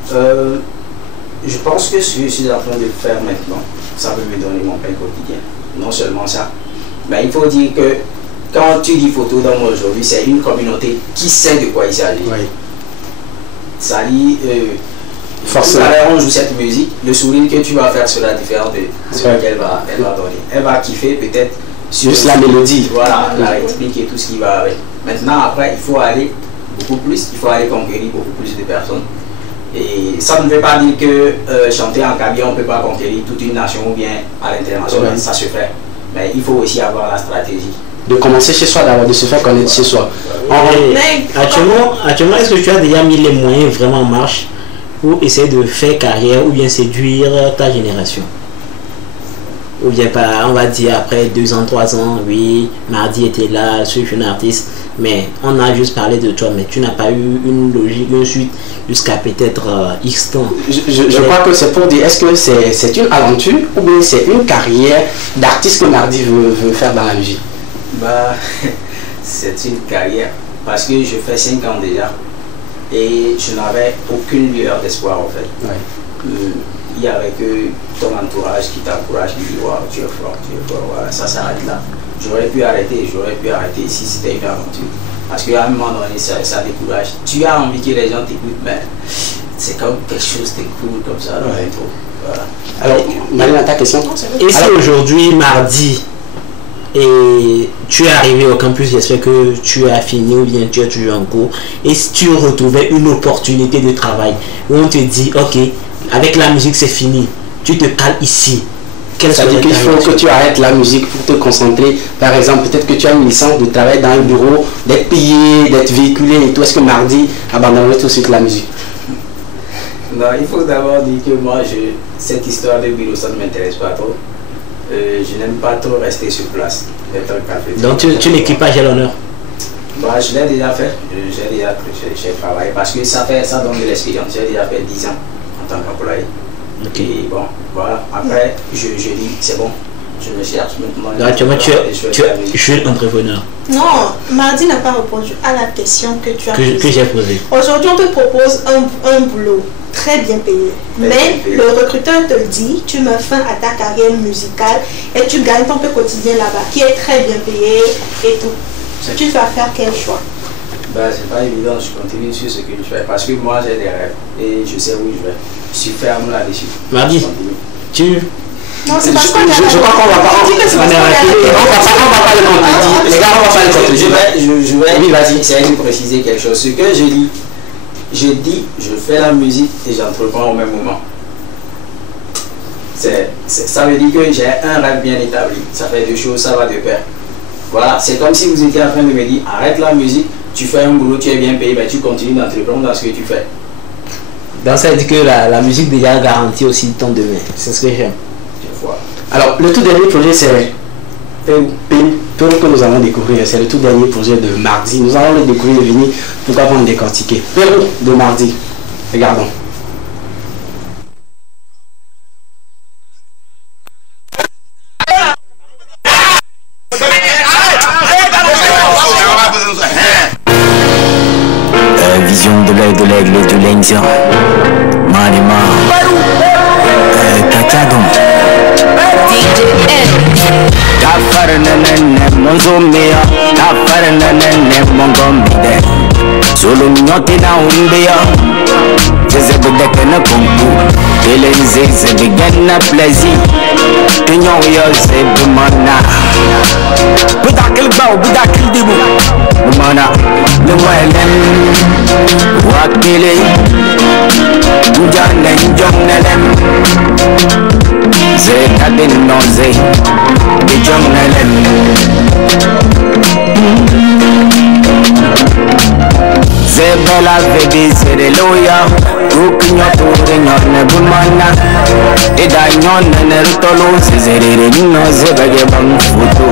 Je pense que ce que je suis en train de faire maintenant, ça peut me donner mon pain quotidien. Non seulement ça, mais il faut dire que quand tu dis photo d'homme aujourd'hui, c'est une communauté qui sait de quoi il s'agit. Oui. Ça dit, forcément, on joue cette musique, le sourire que tu vas faire sera différent de ce qu'elle va donner. Elle va kiffer peut-être sur juste la mélodie. Voilà, la rythmique et tout ce qui va avec. Maintenant, après, il faut aller beaucoup plus, il faut aller conquérir beaucoup plus de personnes. Et ça ne veut pas dire que chanter en kabyle, on ne peut pas conquérir toute une nation ou bien à l'international, ça se fait. Mais il faut aussi avoir la stratégie. De commencer chez soi d'abord, de se faire connaître chez soi. Actuellement, est-ce que tu as déjà mis les moyens vraiment en marche pour essayer de faire carrière ou bien séduire ta génération? Ou bien pas, on va dire après 2 ans, 3 ans, oui, Mardi était là, je suis jeune artiste, mais on a juste parlé de toi, mais tu n'as pas eu une logique, une suite jusqu'à peut-être X temps. Je crois que c'est pour dire, est-ce que c'est une aventure ou bien c'est une carrière d'artiste que Mardi veut faire dans la musique? Bah, c'est une carrière parce que je fais 5 ans déjà et je n'avais aucune lueur d'espoir en fait. Ouais. Il y avait que ton entourage qui t'encourage, qui dit wow, tu es fort, voilà, ça s'arrête là. J'aurais pu arrêter si c'était une aventure. Parce qu'à un moment donné, ça décourage. Tu as envie que les gens t'écoutent, mais c'est comme quelque chose de cool comme ça dans l'intro. Voilà. Alors, Marina, ta question? Et si aujourd'hui, Mardi, et tu es arrivé au campus, j'espère que tu as fini ou bien tu es toujours en cours, et si tu retrouvais une opportunité de travail où on te dit, ok, avec la musique c'est fini, tu te cales ici. C'est-à-dire qu'il faut que tu arrêtes la musique pour te concentrer. Par exemple, peut-être que tu as une licence de travailler dans un bureau, d'être payé, d'être véhiculé et tout. Est-ce que Mardi abandonnerait tout de suite la musique? Non, il faut d'abord dire que moi, cette histoire de bureau, ça ne m'intéresse pas trop. Je n'aime pas trop rester sur place. Donc tu l'équipage à l'honneur? Bah, je l'ai déjà fait. J'ai travaillé parce que ça donne de l'expérience. J'ai déjà fait 10 ans en tant qu'employé. Okay. Et bon, voilà. Après, je dis, c'est bon. Je me cherche maintenant. Actuellement, je suis entrepreneur. Non, Mardi n'a pas répondu à la question que tu as posée. Que j'ai posée. Aujourd'hui, on te propose un boulot très bien payé. Mais le recruteur te dit, tu mets fin à ta carrière musicale et tu gagnes ton peu quotidien là-bas, qui est très bien payé et tout. Tu vas faire quel choix? Bah, c'est pas évident, je continue sur ce que je fais parce que moi j'ai des rêves et je sais où je vais. Je suis ferme là-dessus. Mardi, tu... Non, c'est parce qu'on je crois qu'on va pas. On va pas le contredire. Les gars, on va pas le contredire. Je vais essayer de préciser quelque chose. Ce que je dis, je fais la musique et j'entreprends au même moment. Ça veut dire que j'ai un rêve bien établi. Ça fait 2 choses, ça va de pair. Voilà, c'est comme si vous étiez en train de me dire, arrête la musique, tu fais un boulot, tu es bien payé, mais tu continues d'entreprendre dans ce que tu fais. Donc ça veut dire que la musique déjà garantit aussi ton demain. C'est ce que j'aime. Alors, le tout dernier projet, c'est Pérou que nous allons découvrir. C'est le tout dernier projet de Mardi. Nous allons le découvrir et venir, pourquoi pas en décortiquer. Pérou de Mardi. Regardons. Vision de l'aigle et de l'Indien. Manima. Kachadon. Tafaranane monzomea. Tafaranane mongomide. Solo nyote na umbea. Zezebedeke na konku. Elenze zebegana plaisir. Tenyon yo zebemana. Budakil bao, budakil dibu. Mana le walem wakile njane njonelem ze kadin noze njonelem ze bela vedi sere loya ukinyo tore nyone bumana eda nyone ne rutolo zere no ze bage bang futu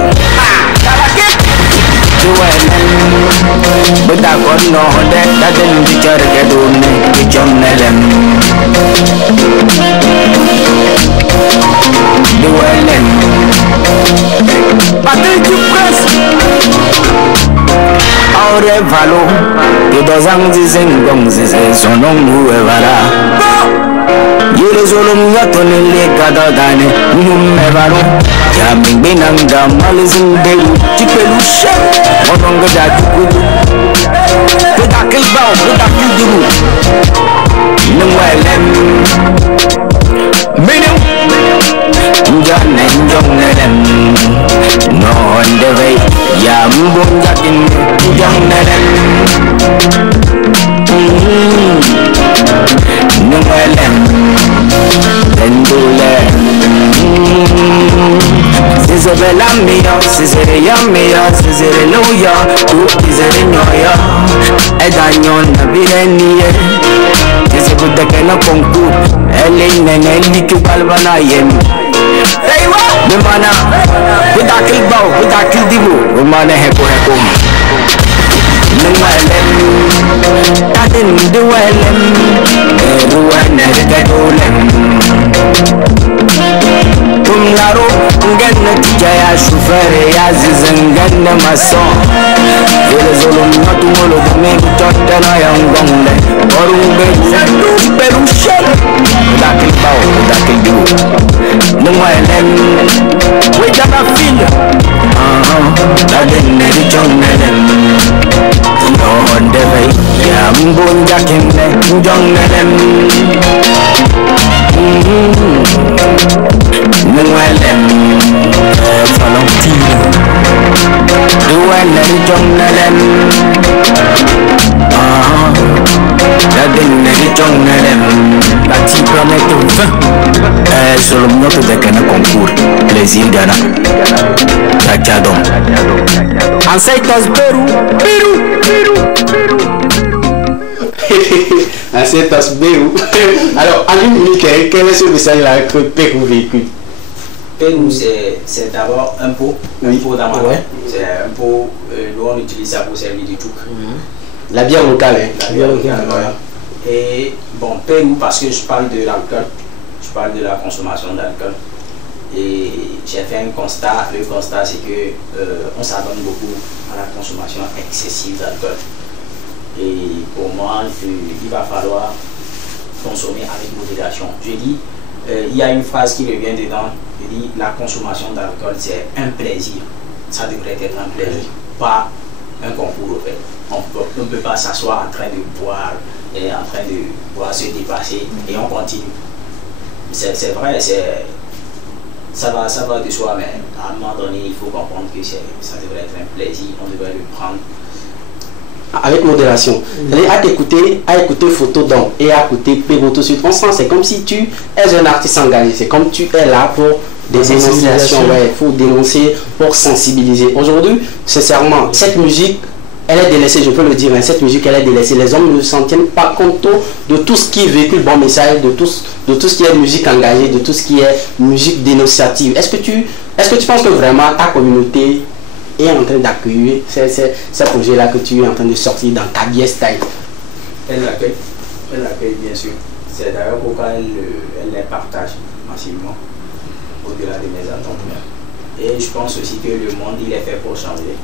but I got no that didn't be get on the John Nellem. The Wellen. But did you press our valo? The dozangs and gongs is so long whoever. You solum yaton lekada dane, Mumevaro. Yamin Benanga, Malizin Belu, Chipelusha, Mononga Daku, Pudakil Bow, Pudakil Duru, Nuelem, Minu, Jan and Jonelem, no on the way, Yambun Yakin, Jonelem, Nuelem, Endule. Isabella mia, Caesarea mia, Caesarea, tu Caesarea, e Dagnon Birenie, Isabella che non concur, e lei nenelli che balvana yem. The mana, with a kill bow, with a kill dibu, Romana Heco Hecum. Nuelem, Tatin duelem, Ruana Gadolem. Laro, Ganna Jaya Shufere, Azizanganna Mason. Yellow not all of me, Totana Young Gombe, Orumbe, Perusha, Dakil Bow, Dakil Du. No, I am with a feel. I didn't need a young man. No, on the way, Yambun Jakin, young man. Nuelem Valentino Duelem Jonelem Yadin Jonelem La petite planète 20 sur le monde de Ghana concours Plaisir Ghana Kachadon Ancestors Pérou Ancestors Pérou. Alors, en une minute, quel est ce message-là que Pérou véhicule? Pérou, c'est d'abord un pot, d'amande. Ouais. C'est un pot, nous on utilise ça pour servir du tout. La bière locale, hein? La bière locale, voilà. Et bon, Pérou, parce que je parle de l'alcool, je parle de la consommation d'alcool. Et j'ai fait un constat, le constat c'est que on s'abonne beaucoup à la consommation excessive d'alcool. Et pour moi, il va falloir consommer avec modération. Je dis, il y a une phrase qui revient dedans, je dis, la consommation d'alcool c'est un plaisir. Ça devrait être un plaisir, pas un concours au fait. On ne peut pas s'asseoir en train de boire et en train de boire, se dépasser et on continue. C'est vrai, ça va de soi, mais à un moment donné, il faut comprendre que ça devrait être un plaisir, on devrait le prendre avec modération. C'est-à-dire à écouter Photo d'Homme et à écouter Pérou tout de suite. On sent, c'est comme si tu es un artiste engagé, c'est comme tu es là pour des dénonciations, il faut dénoncer pour sensibiliser. Aujourd'hui, sincèrement, cette musique elle est délaissée, je peux le dire, hein, cette musique elle est délaissée. Les hommes ne s'en tiennent pas compte de tout ce qui véhicule bon message, de tout ce qui est musique engagée, de tout ce qui est musique dénonciative. Est-ce que tu penses que vraiment ta communauté est en train d'accueillir ces projets-là que tu es en train de sortir dans Kabie Style? Elle l'accueille bien sûr. C'est d'ailleurs pourquoi elle les partage massivement, au-delà de mes attentes. Et je pense aussi que le monde il est fait pour changer.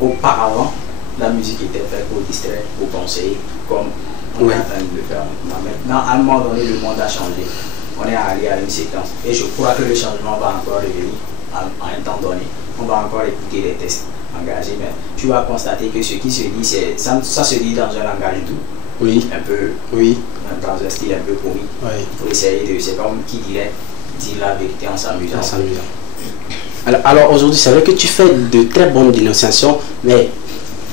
Auparavant, la musique était faite pour distraire, pour conseiller, comme on est en train de le faire maintenant. À un moment donné, le monde a changé. On est allé à une séquence. Et je crois que le changement va encore revenir à un temps donné. On va encore écouter les textes engagés, mais tu vas constater que ce qui se dit, ça se dit dans un langage doux. Oui. Un peu. Oui. Dans un style un peu comique. Oui. Pour essayer de. C'est comme qui dirait dire la vérité en s'amusant. Alors aujourd'hui, c'est vrai que tu fais de très bonnes dénonciations, mais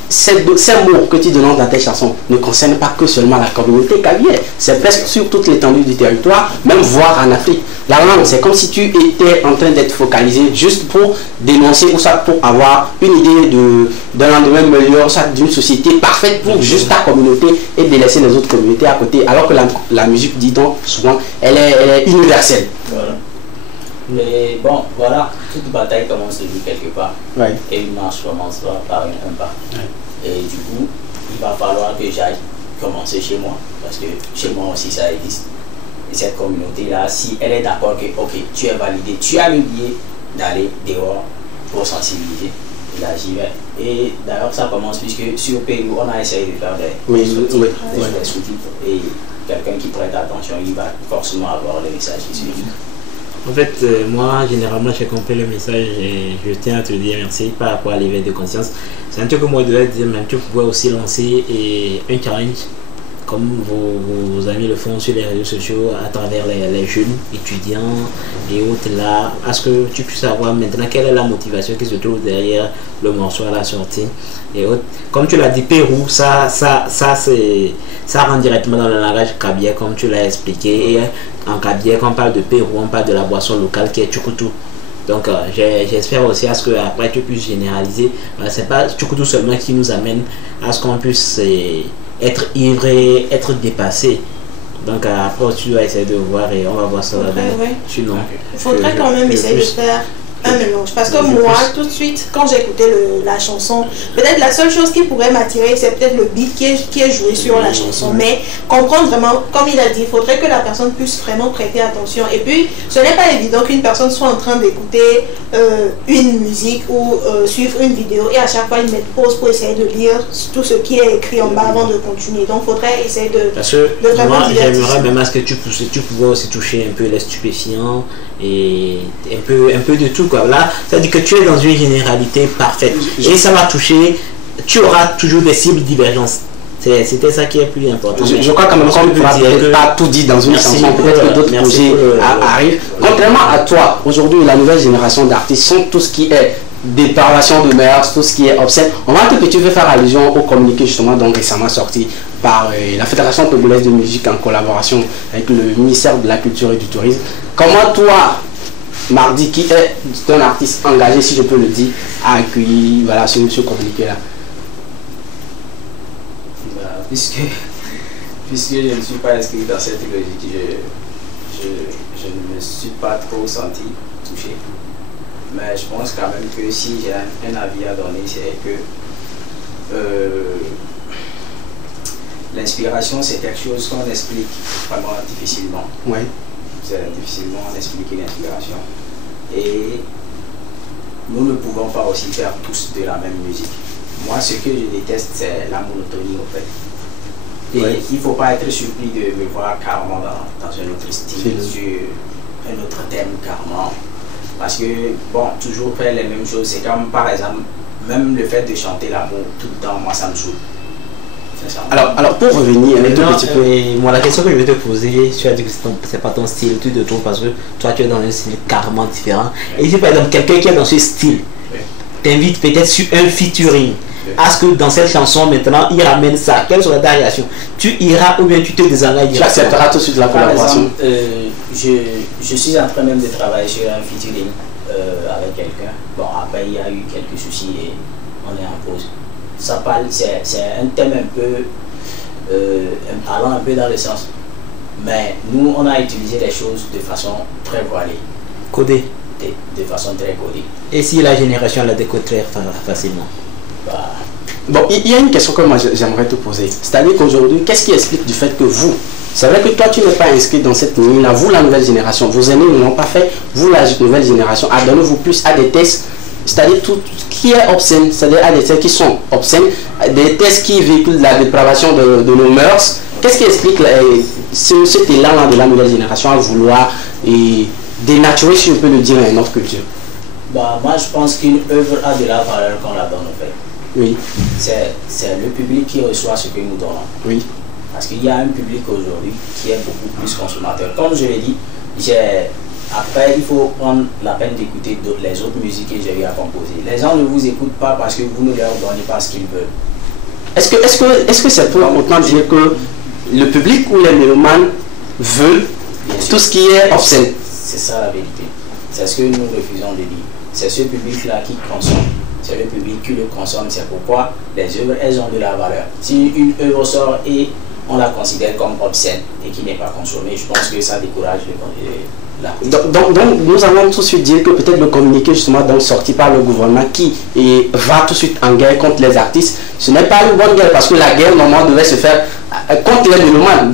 ces mots que tu donnes dans tes chansons ne concernent pas que seulement la communauté kabylie. C'est presque sur toute l'étendue du territoire, même voire en Afrique. La langue, c'est comme si tu étais en train d'être focalisé juste pour dénoncer ou soit pour avoir une idée d'un lendemain meilleur, soit d'une société parfaite pour juste ta communauté et délaisser les autres communautés à côté. Alors que la musique, dit donc souvent, elle est universelle. Voilà. Mais bon, voilà, toute bataille commence de quelque part. Ouais. Et une marche commence par un pas. Ouais. Et du coup, il va falloir que j'aille commencer chez moi. Parce que chez moi aussi, ça existe. Et cette communauté-là, si elle est d'accord que, ok, tu es validé, tu as le billet d'aller dehors pour sensibiliser. Et là, j'y vais. Et d'ailleurs, ça commence puisque sur Pérou, on a essayé de faire des sous-titres. Et quelqu'un qui prête attention, il va forcément avoir le message qui suit. En fait, moi, généralement, j'ai compris le message et je tiens à te dire merci par rapport à l'éveil de conscience. C'est un truc que moi, je devais dire, mais tu pouvais aussi lancer un challenge, comme vos amis le font sur les réseaux sociaux, à travers les jeunes étudiants et autres là, à ce que tu puisses savoir maintenant quelle est la motivation qui se trouve derrière le morceau à la sortie et autres. Comme tu l'as dit, Pérou, ça rentre directement dans le langage kabyle, comme tu l'as expliqué. Et en kabyle, quand on parle de Pérou, on parle de la boisson locale qui est Tchoukoutou. Donc j'espère aussi à ce que après tu puisses généraliser. C'est pas Tchoukoutou seulement qui nous amène à ce qu'on puisse être ivre et être dépassé. Donc après tu dois essayer de voir et on va voir ça sinon. Il faudrait quand même essayer de faire un mélange. Parce que moi, tout de suite, quand j'écoutais la chanson, peut-être la seule chose qui pourrait m'attirer, c'est peut-être le beat qui est joué sur la chanson. Mais comprendre vraiment, comme il a dit, il faudrait que la personne puisse vraiment prêter attention. Et puis, ce n'est pas évident qu'une personne soit en train d'écouter une musique ou suivre une vidéo et à chaque fois, il met pause pour essayer de lire tout ce qui est écrit en bas avant de continuer. Donc, il faudrait essayer de vraiment moi, j'aimerais même à ce que tu pouvais aussi toucher un peu les stupéfiants et un peu de tout. Là, ça veut dire que tu es dans une généralité parfaite et ça va toucher, tu auras toujours des cibles divergences. C'était ça qui est plus important. Je crois quand même qu'on ne pourra pas tout dire dans une chanson, peut-être que d'autres projets arrivent. Contrairement à toi, aujourd'hui la nouvelle génération d'artistes sont tout ce qui est dépravation de mœurs, tout ce qui est obscène. On va un petit peu faire allusion au communiqué justement donc récemment sorti par la Fédération togolaise de musique en collaboration avec le ministère de la Culture et du Tourisme. Comment toi, Mardi, qui est un artiste engagé, si je peux le dire, a accueilli ce communiqué-là? Puisque je ne suis pas inscrit dans cette logique, je ne me suis pas trop senti touché. Mais je pense quand même que si j'ai un avis à donner, c'est que l'inspiration, c'est quelque chose qu'on explique vraiment difficilement. Oui. C'est difficilement d'expliquer l'inspiration. Et nous ne pouvons pas aussi faire tous de la même musique. Moi, ce que je déteste, c'est la monotonie, en fait. Et il ne faut pas être surpris de me voir carrément dans un autre style, sur un autre thème carrément. Parce que, bon, toujours faire les mêmes choses, c'est comme, par exemple, même le fait de chanter l'amour tout le temps, moi, ça me saoule. Alors pour revenir un tout petit peu, moi la question que je vais te poser, tu as dit que c'est pas ton style, tu te trouves parce que toi tu es dans un style carrément différent. Et si par exemple quelqu'un qui est dans ce style t'invite peut-être sur un featuring, est-ce que dans cette chanson maintenant il ramène ça, quelle serait ta réaction? Tu iras ou bien tu te désengages? Tu accepteras tout de suite la collaboration? Par exemple, je suis en train même de travailler sur un featuring avec quelqu'un. Bon, après il y a eu quelques soucis et on est en pause. Ça parle, c'est un thème un peu, allant un peu dans le sens. Mais nous, on a utilisé les choses de façon très voilée. Codé. De façon très codée. Et si la génération la décode très facilement? Bah, bon, il y a une question que moi j'aimerais te poser. C'est-à-dire qu'aujourd'hui, qu'est-ce qui explique du fait que vous, c'est vrai que toi tu n'es pas inscrit dans cette ligne-là, vous la nouvelle génération, vos aînés ne l'ont pas fait, vous la nouvelle génération, adonnez-vous plus à des tests, c'est-à-dire tout qui est obscène, c'est-à-dire à des tests qui sont obscènes, des tests qui véhiculent la dépravation de nos mœurs. Qu'est-ce qui explique cet élan de la nouvelle génération à vouloir dénaturer, si on peut le dire, à notre culture? Bah, moi je pense qu'une œuvre a de la valeur qu'on la donne en fait. Oui. C'est le public qui reçoit ce que nous donnons. Oui. Parce qu'il y a un public aujourd'hui qui est beaucoup plus consommateur. Comme je l'ai dit, après il faut prendre la peine d'écouter les autres musiques que j'ai eu à composer. Les gens ne vous écoutent pas parce que vous ne leur donnez pas ce qu'ils veulent. Est-ce que c'est pour autant dire que le public ou les mélomanes veulent tout ce qui est obscène? C'est ça la vérité. C'est ce que nous refusons de dire. C'est ce public-là qui consomme. C'est le public qui le consomme. C'est pourquoi les œuvres, elles ont de la valeur. Si une œuvre sort et on la considère comme obscène et qui n'est pas consommée, je pense que ça décourage donc nous allons tout de suite dire que peut-être le communiqué justement donc sorti par le gouvernement qui va tout de suite en guerre contre les artistes, ce n'est pas une bonne guerre parce que la guerre normalement devait se faire contre les mélomanes.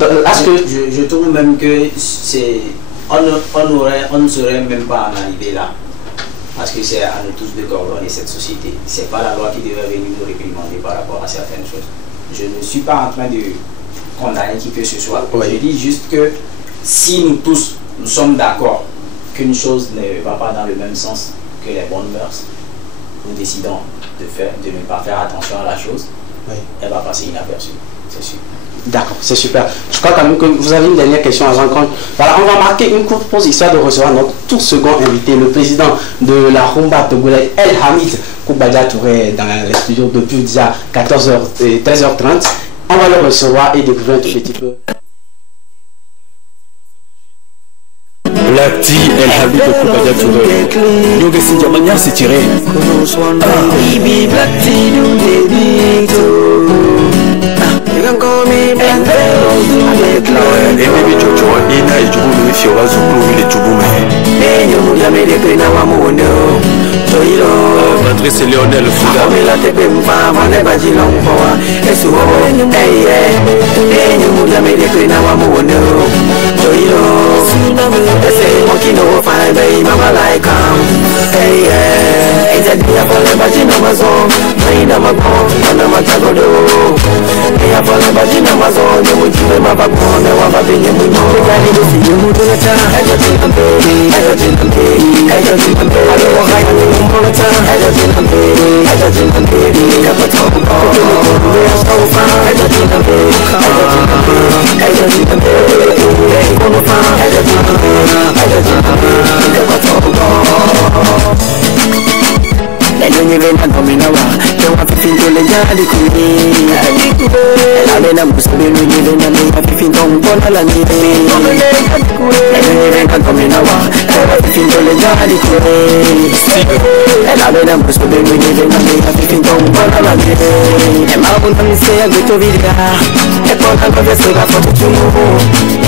Je trouve même que on ne serait même pas en arriver là. Parce que c'est à nous tous de coordonner cette société. C'est pas la loi qui devrait venir nous réprimander par rapport à certaines choses. Je ne suis pas en train de condamner qui que ce soit. Oui. Je dis juste que si nous tous, nous sommes d'accord qu'une chose ne va pas dans le même sens que les bonnes mœurs, nous décidons de ne pas faire attention à la chose, oui, elle va passer inaperçue, c'est sûr. D'accord, c'est super. Je crois quand même que vous avez une dernière question à rencontrer. Voilà, on va marquer une courte pause histoire de recevoir notre tout second invité, le président de la Rumba togolaise, El Hamid Koubadia Touré, dans les studios depuis déjà 13h30. On va le recevoir et découvrir un tout petit peu. Black T, El Hamid Koubadia Touré. Nous décidons de manière c'est tiré. Baby Jojo ina ijubu ifyo wazukulu ile chubume enyo muyamele pena wa muno toilo Patrice Lionel Fuda amela tepe mfama ne bajilo mpoa esu enyo muyamele pena wa muno toilo ese mokino fa bei mama like eza dia pole bajino mazo maina mago na matagodo ya pole bajino mazo ne mujime mabagone wa babinye muno gari dosi yumudulata ayo tinambe ayo tinambe alo wakaya mumbulata ayo tinambe kapato ya sofa ayo tinambe kono fa ayo tinambe kapato Eno nyevena dominawa Kewa fifinto le jali kuni Elabena musabinu nyevena Mewa fifinto mpona la nime Eno nyevena dominawa Kewa fifinto le jali kuni Elabena musabinu nyevena Mewa fifinto mpona la nime Ema kuna misea gweto vidya Epona kwa vesega foto chumu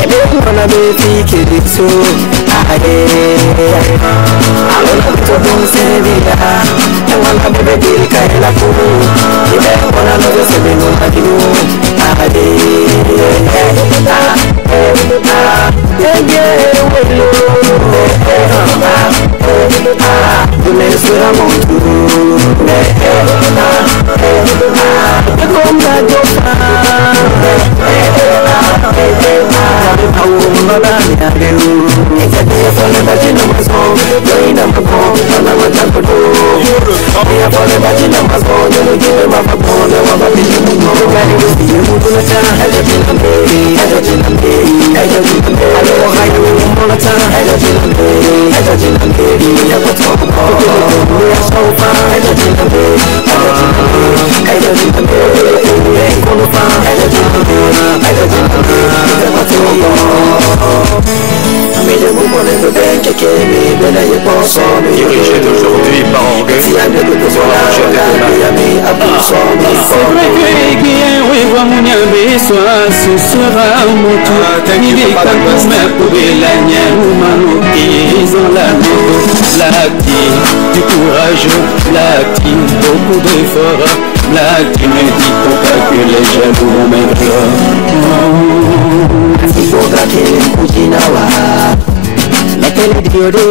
Ebe kuna befi kiriso Alona gweto donse vidya Ewala bebe diri kaela kuru Ibe wana nojo sebe nuna kiru Ade welo Dune sura montu Ekomba jofa I Dirigé d'aujourd'hui par Orgueil, C'est vrai que Guéhen, oui, va mon yambe, soit ce sera mon tour. Il est comme mais pour la nienne, ou manouki, ils ont la moto, l'acti, du courage, l'acti, beaucoup d'efforts, l'acti me dit pour pas que les jaloux vont m'aider. Il faudra qu'il écoute Nawa. Lekele diode,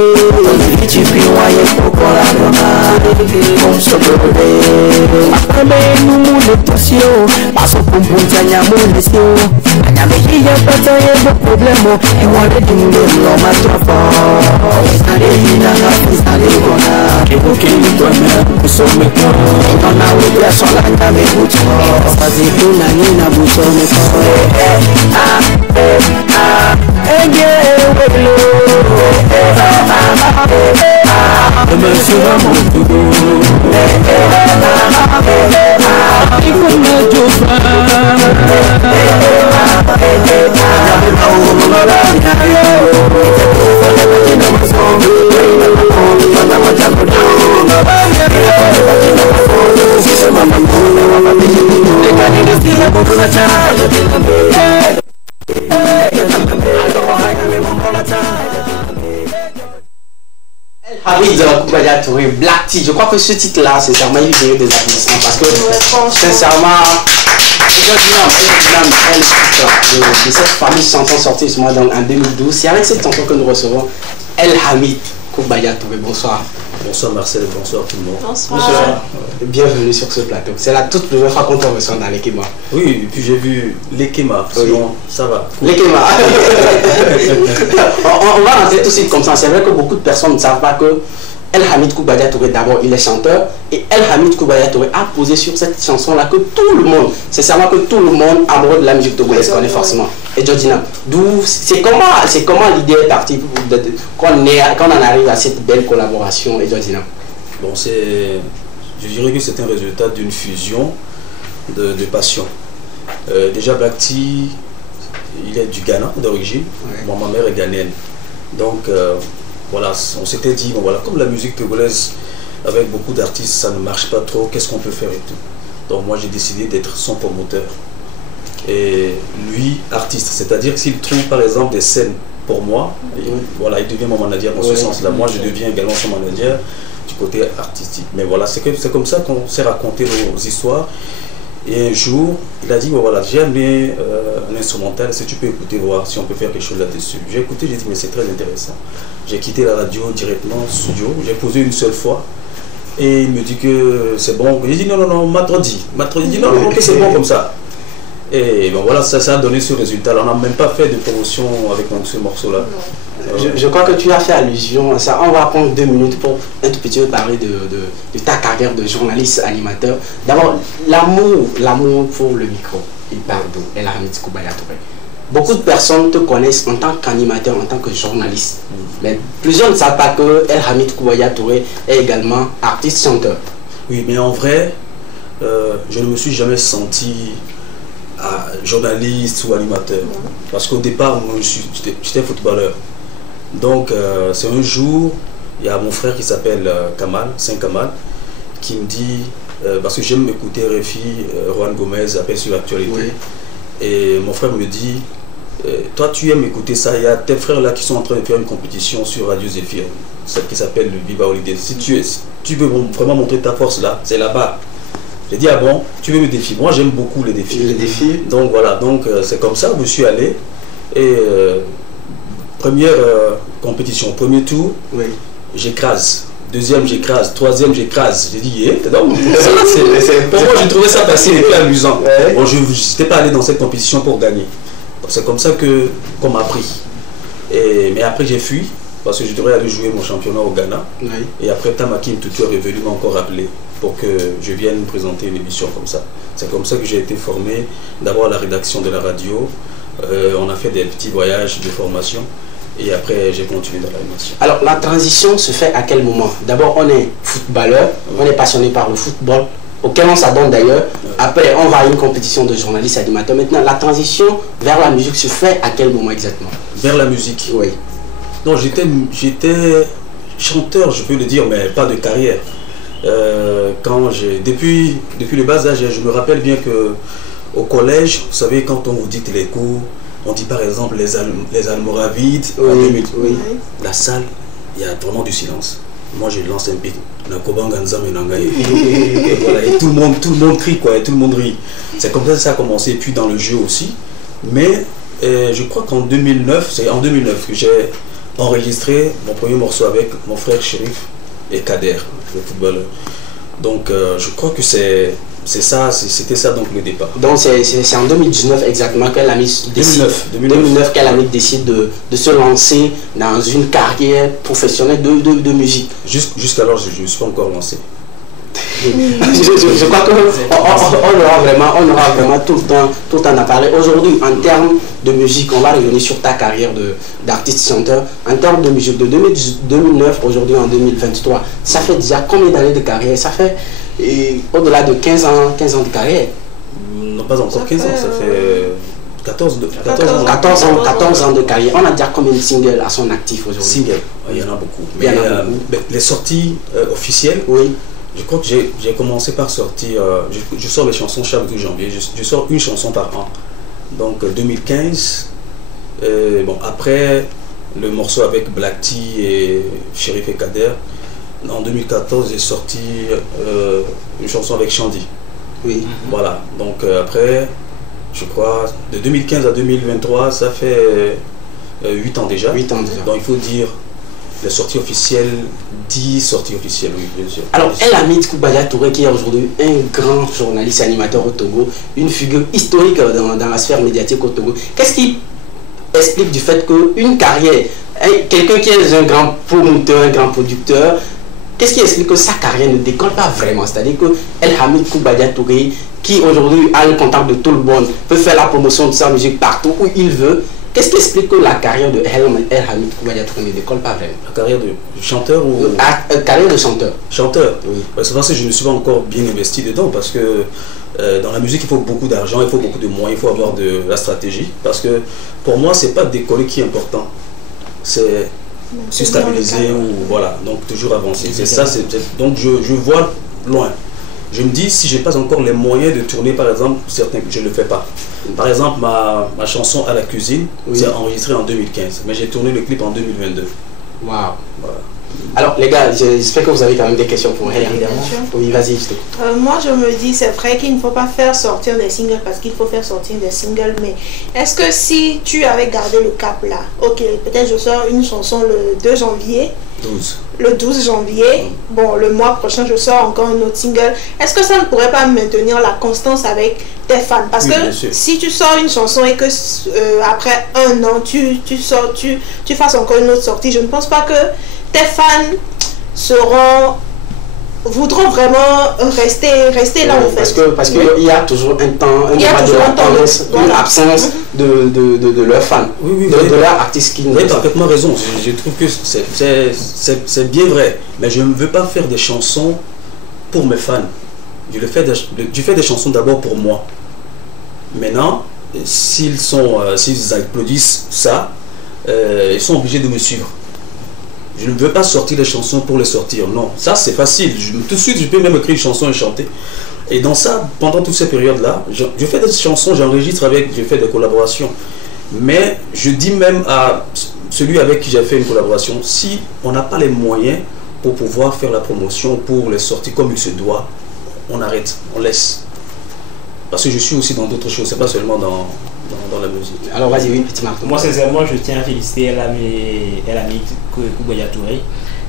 tu puis voyer pourquoi la donna, on se brûle. Après nous le tossio, parce qu'on peut tenir mon desio. On a mis il y a pas de problème, et moi le dingue l'homme à toi fort. Ça devient un fils à l'égona, et vous qui nous donnez, vous sommes mécontents. On a eu la sur la gamme et vous tous. Ça dit que la nina vous sommes demain sera mon tour. Et comme le Jofa, Hamid Koubaya Touré, Black Tea. Je crois que ce titre-là, sincèrement, il mérite des applaudissements parce que, sincèrement, de cette fameuse chanson sortie justement en 2012, c'est avec cette chanson que nous recevons El Hamid Koubaya Touré. Bonsoir. Bonsoir Marcel, bonsoir tout le monde. Bonsoir. Bienvenue sur ce plateau. C'est la toute première fois qu'on te reçoit dans l'Ekema. Oui, et puis j'ai vu l'Ekema, sinon ça va. L'Ekema. on va rentrer tout de suite comme ça. C'est vrai que beaucoup de personnes ne savent pas que El Hamid Koubaya Touré, d'abord, il est chanteur. Et El Hamid Koubaya Touré a posé sur cette chanson-là que tout le monde, sincèrement que tout le monde amoureux de la musique togolaise connaît forcément. Et Jodina, c'est comment l'idée est partie quand on en arrive à cette belle collaboration, et Jodina? Bon, je dirais que c'est un résultat d'une fusion de passion. Déjà, Black Tea, il est du Ghana d'origine. Ouais. Moi, ma mère est ghanéenne. Donc, voilà, on s'était dit, bon, voilà, comme la musique togolaise, avec beaucoup d'artistes, ça ne marche pas trop, qu'est-ce qu'on peut faire et tout. Donc, moi, j'ai décidé d'être son promoteur. Et lui, artiste, c'est-à-dire que s'il trouve, par exemple, des scènes pour moi, voilà, il devient mon manager dans ce sens-là. Moi, je deviens également son manager du côté artistique. Mais voilà, c'est comme ça qu'on s'est raconté nos histoires. Et un jour, il a dit, bon, voilà, j'ai amené un instrumental, si tu peux écouter, voir si on peut faire quelque chose là-dessus. J'ai écouté, j'ai dit, mais c'est très intéressant. J'ai quitté la radio directement au studio, j'ai posé une seule fois. Et il me dit que c'est bon. J'ai dit, non, Matrodi. Il dit, non, que c'est bon comme ça. Et bon, voilà, ça a donné ce résultat. On n'a même pas fait de promotion avec ce morceau-là. Je crois que tu as fait allusion à ça. On va prendre 2 minutes pour un tout petit peu parler de ta carrière de journaliste animateur. D'abord, l'amour pour le micro, il parle d'où? El Hamid Koubaya Touré. Beaucoup de personnes te connaissent en tant qu'animateur, en tant que journaliste. Mais plusieurs ne savent pas que El Hamid Koubaya Touré est également artiste-chanteur. Oui, mais en vrai, je ne me suis jamais senti journaliste ou animateur. Parce qu'au départ, moi, j'étais footballeur. Donc, c'est un jour, il y a mon frère qui s'appelle Kamal, Saint-Kamal, qui me dit, parce que j'aime écouter RFI, Juan Gomez, appelle sur l'actualité. Oui. Et mon frère me dit, toi tu aimes écouter ça, il y a tes frères là qui sont en train de faire une compétition sur Radio Zephyr, celle qui s'appelle le Viva Holiday. Si tu veux vraiment montrer ta force là, c'est là-bas. J'ai dit, ah bon, tu veux me défier? Moi j'aime beaucoup les défis. Les défis. Donc voilà, donc c'est comme ça que je suis allé. Et première compétition, premier tour, oui. J'écrase. Deuxième, j'écrase. Troisième, j'écrase. J'ai dit, pour moi, j'ai trouvé ça facile et puis amusant. Ouais. Bon, je n'étais pas allé dans cette compétition pour gagner. C'est comme ça qu'on m'a pris. Mais après, j'ai fui parce que je devrais aller jouer mon championnat au Ghana. Oui. Et après, Tamakim Tutu est revenu, m'a encore appelé pour que je vienne présenter une émission comme ça. C'est comme ça que j'ai été formé. D'abord à la rédaction de la radio. On a fait des petits voyages de formation. Et après, j'ai continué dans l'animation. Alors, la transition se fait à quel moment? D'abord, on est footballeur, on est passionné par le football, auquel on s'adonne d'ailleurs. Après, on va à une compétition de journaliste animateur. Maintenant, la transition vers la musique se fait à quel moment exactement? Vers la musique? Oui. Non, j'étais chanteur, je peux le dire, mais pas de carrière. Depuis le bas âge, je me rappelle bien que au collège, vous savez, quand on vous dit les cours, on dit par exemple les almoravides, oui. La salle, il y a vraiment du silence. Moi, je lance un pic. Et tout le monde crie, quoi, et tout le monde rit. C'est comme ça que ça a commencé, et puis dans le jeu aussi. Mais je crois qu'en 2009, c'est en 2009 que j'ai enregistré mon premier morceau avec mon frère Chérif et Kader, le footballeur. Donc je crois que c'était ça donc le départ. Donc c'est en 2019 exactement qu'elle a mis 2009 qu'elle a mis décide de se lancer dans une carrière professionnelle de musique. Jusqu'alors je ne suis pas encore lancé. Je crois qu'on aura vraiment tout le temps à parler. Aujourd'hui, en termes de musique, on va revenir sur ta carrière d'artiste-chanteur. En termes de musique, de 2009, aujourd'hui en 2023, ça fait déjà combien d'années de carrière? Ça fait au-delà de 15 ans de carrière. Non, pas encore 15 ans, ça fait 14 ans de carrière. On a déjà combien de singles à son actif aujourd'hui? Singles, il y en a beaucoup. Mais les sorties officielles, oui. Je crois que j'ai commencé par sortir, je sors les chansons chaque 12 janvier, je sors une chanson par an. Donc 2015, bon, après le morceau avec Black T et Chérif et Kader, en 2014 j'ai sorti une chanson avec Shandy. Oui. Voilà, donc après, je crois, de 2015 à 2023, ça fait 8 ans déjà. 8 ans déjà. Donc il faut dire les sorties officielles, 10 sorties officielles, oui, bien sûr. Alors, El Hamid Koubaya Touré, qui est aujourd'hui un grand journaliste animateur au Togo, une figure historique dans la sphère médiatique au Togo. Qu'est-ce qui explique du fait qu'une carrière, quelqu'un qui est un grand promoteur, un grand producteur, qu'est-ce qui explique que sa carrière ne décolle pas vraiment? C'est-à-dire que El Hamid Koubaya Touré, qui aujourd'hui a le contact de tout le monde, peut faire la promotion de sa musique partout où il veut. Qu'est-ce qui explique que la carrière de El Hamid Koubaya Touré ne décolle pas vraiment? La carrière de chanteur ou... carrière de chanteur. Chanteur, oui. C'est parce que je ne suis pas encore bien investi dedans, parce que dans la musique, il faut beaucoup d'argent, il faut beaucoup de moyens, il faut avoir de la stratégie. Parce que pour moi, c'est pas décoller qui est important. C'est se stabiliser ou voilà, donc toujours avancer. C'est ça, donc je vois loin. Je me dis, si je n'ai pas encore les moyens de tourner, par exemple, certains, je ne le fais pas. Par exemple, ma chanson À la cuisine, oui. C'est enregistré en 2015, mais j'ai tourné le clip en 2022. Waouh. Voilà. Alors les gars, j'espère que vous avez quand même des questions pour elle. Oui, vas-y. Moi je me dis, c'est vrai qu'il ne faut pas faire sortir des singles parce qu'il faut faire sortir des singles, mais est-ce que si tu avais gardé le cap là, ok, peut-être je sors une chanson le 2 janvier, le 12 janvier, bon, le mois prochain je sors encore une autre single, est-ce que ça ne pourrait pas maintenir la constance avec tes fans? Parce que si tu sors une chanson et que après un an tu fasses encore une autre sortie, je ne pense pas que tes fans voudront vraiment rester là en fait. Parce qu'il y a toujours un temps, une absence de leurs fans, de leurs artistes qui... Vous avez parfaitement raison, je trouve que c'est bien vrai, mais je ne veux pas faire des chansons pour mes fans. Je fais des chansons d'abord pour moi. Maintenant, s'ils applaudissent ça, ils sont obligés de me suivre. Je ne veux pas sortir des chansons pour les sortir, non. Ça, c'est facile. Tout de suite, je peux même écrire une chanson et chanter. Et dans ça, pendant toutes ces périodes-là, je fais des chansons, j'enregistre je fais des collaborations. Mais je dis même à celui avec qui j'ai fait une collaboration, si on n'a pas les moyens pour pouvoir faire la promotion, pour les sortir comme il se doit, on arrête, on laisse. Parce que je suis aussi dans d'autres choses, c'est pas seulement dans la musique. Alors vas-y, oui, petit Marc. Moi sincèrement, je tiens à féliciter El Hamid Koubaya Touré.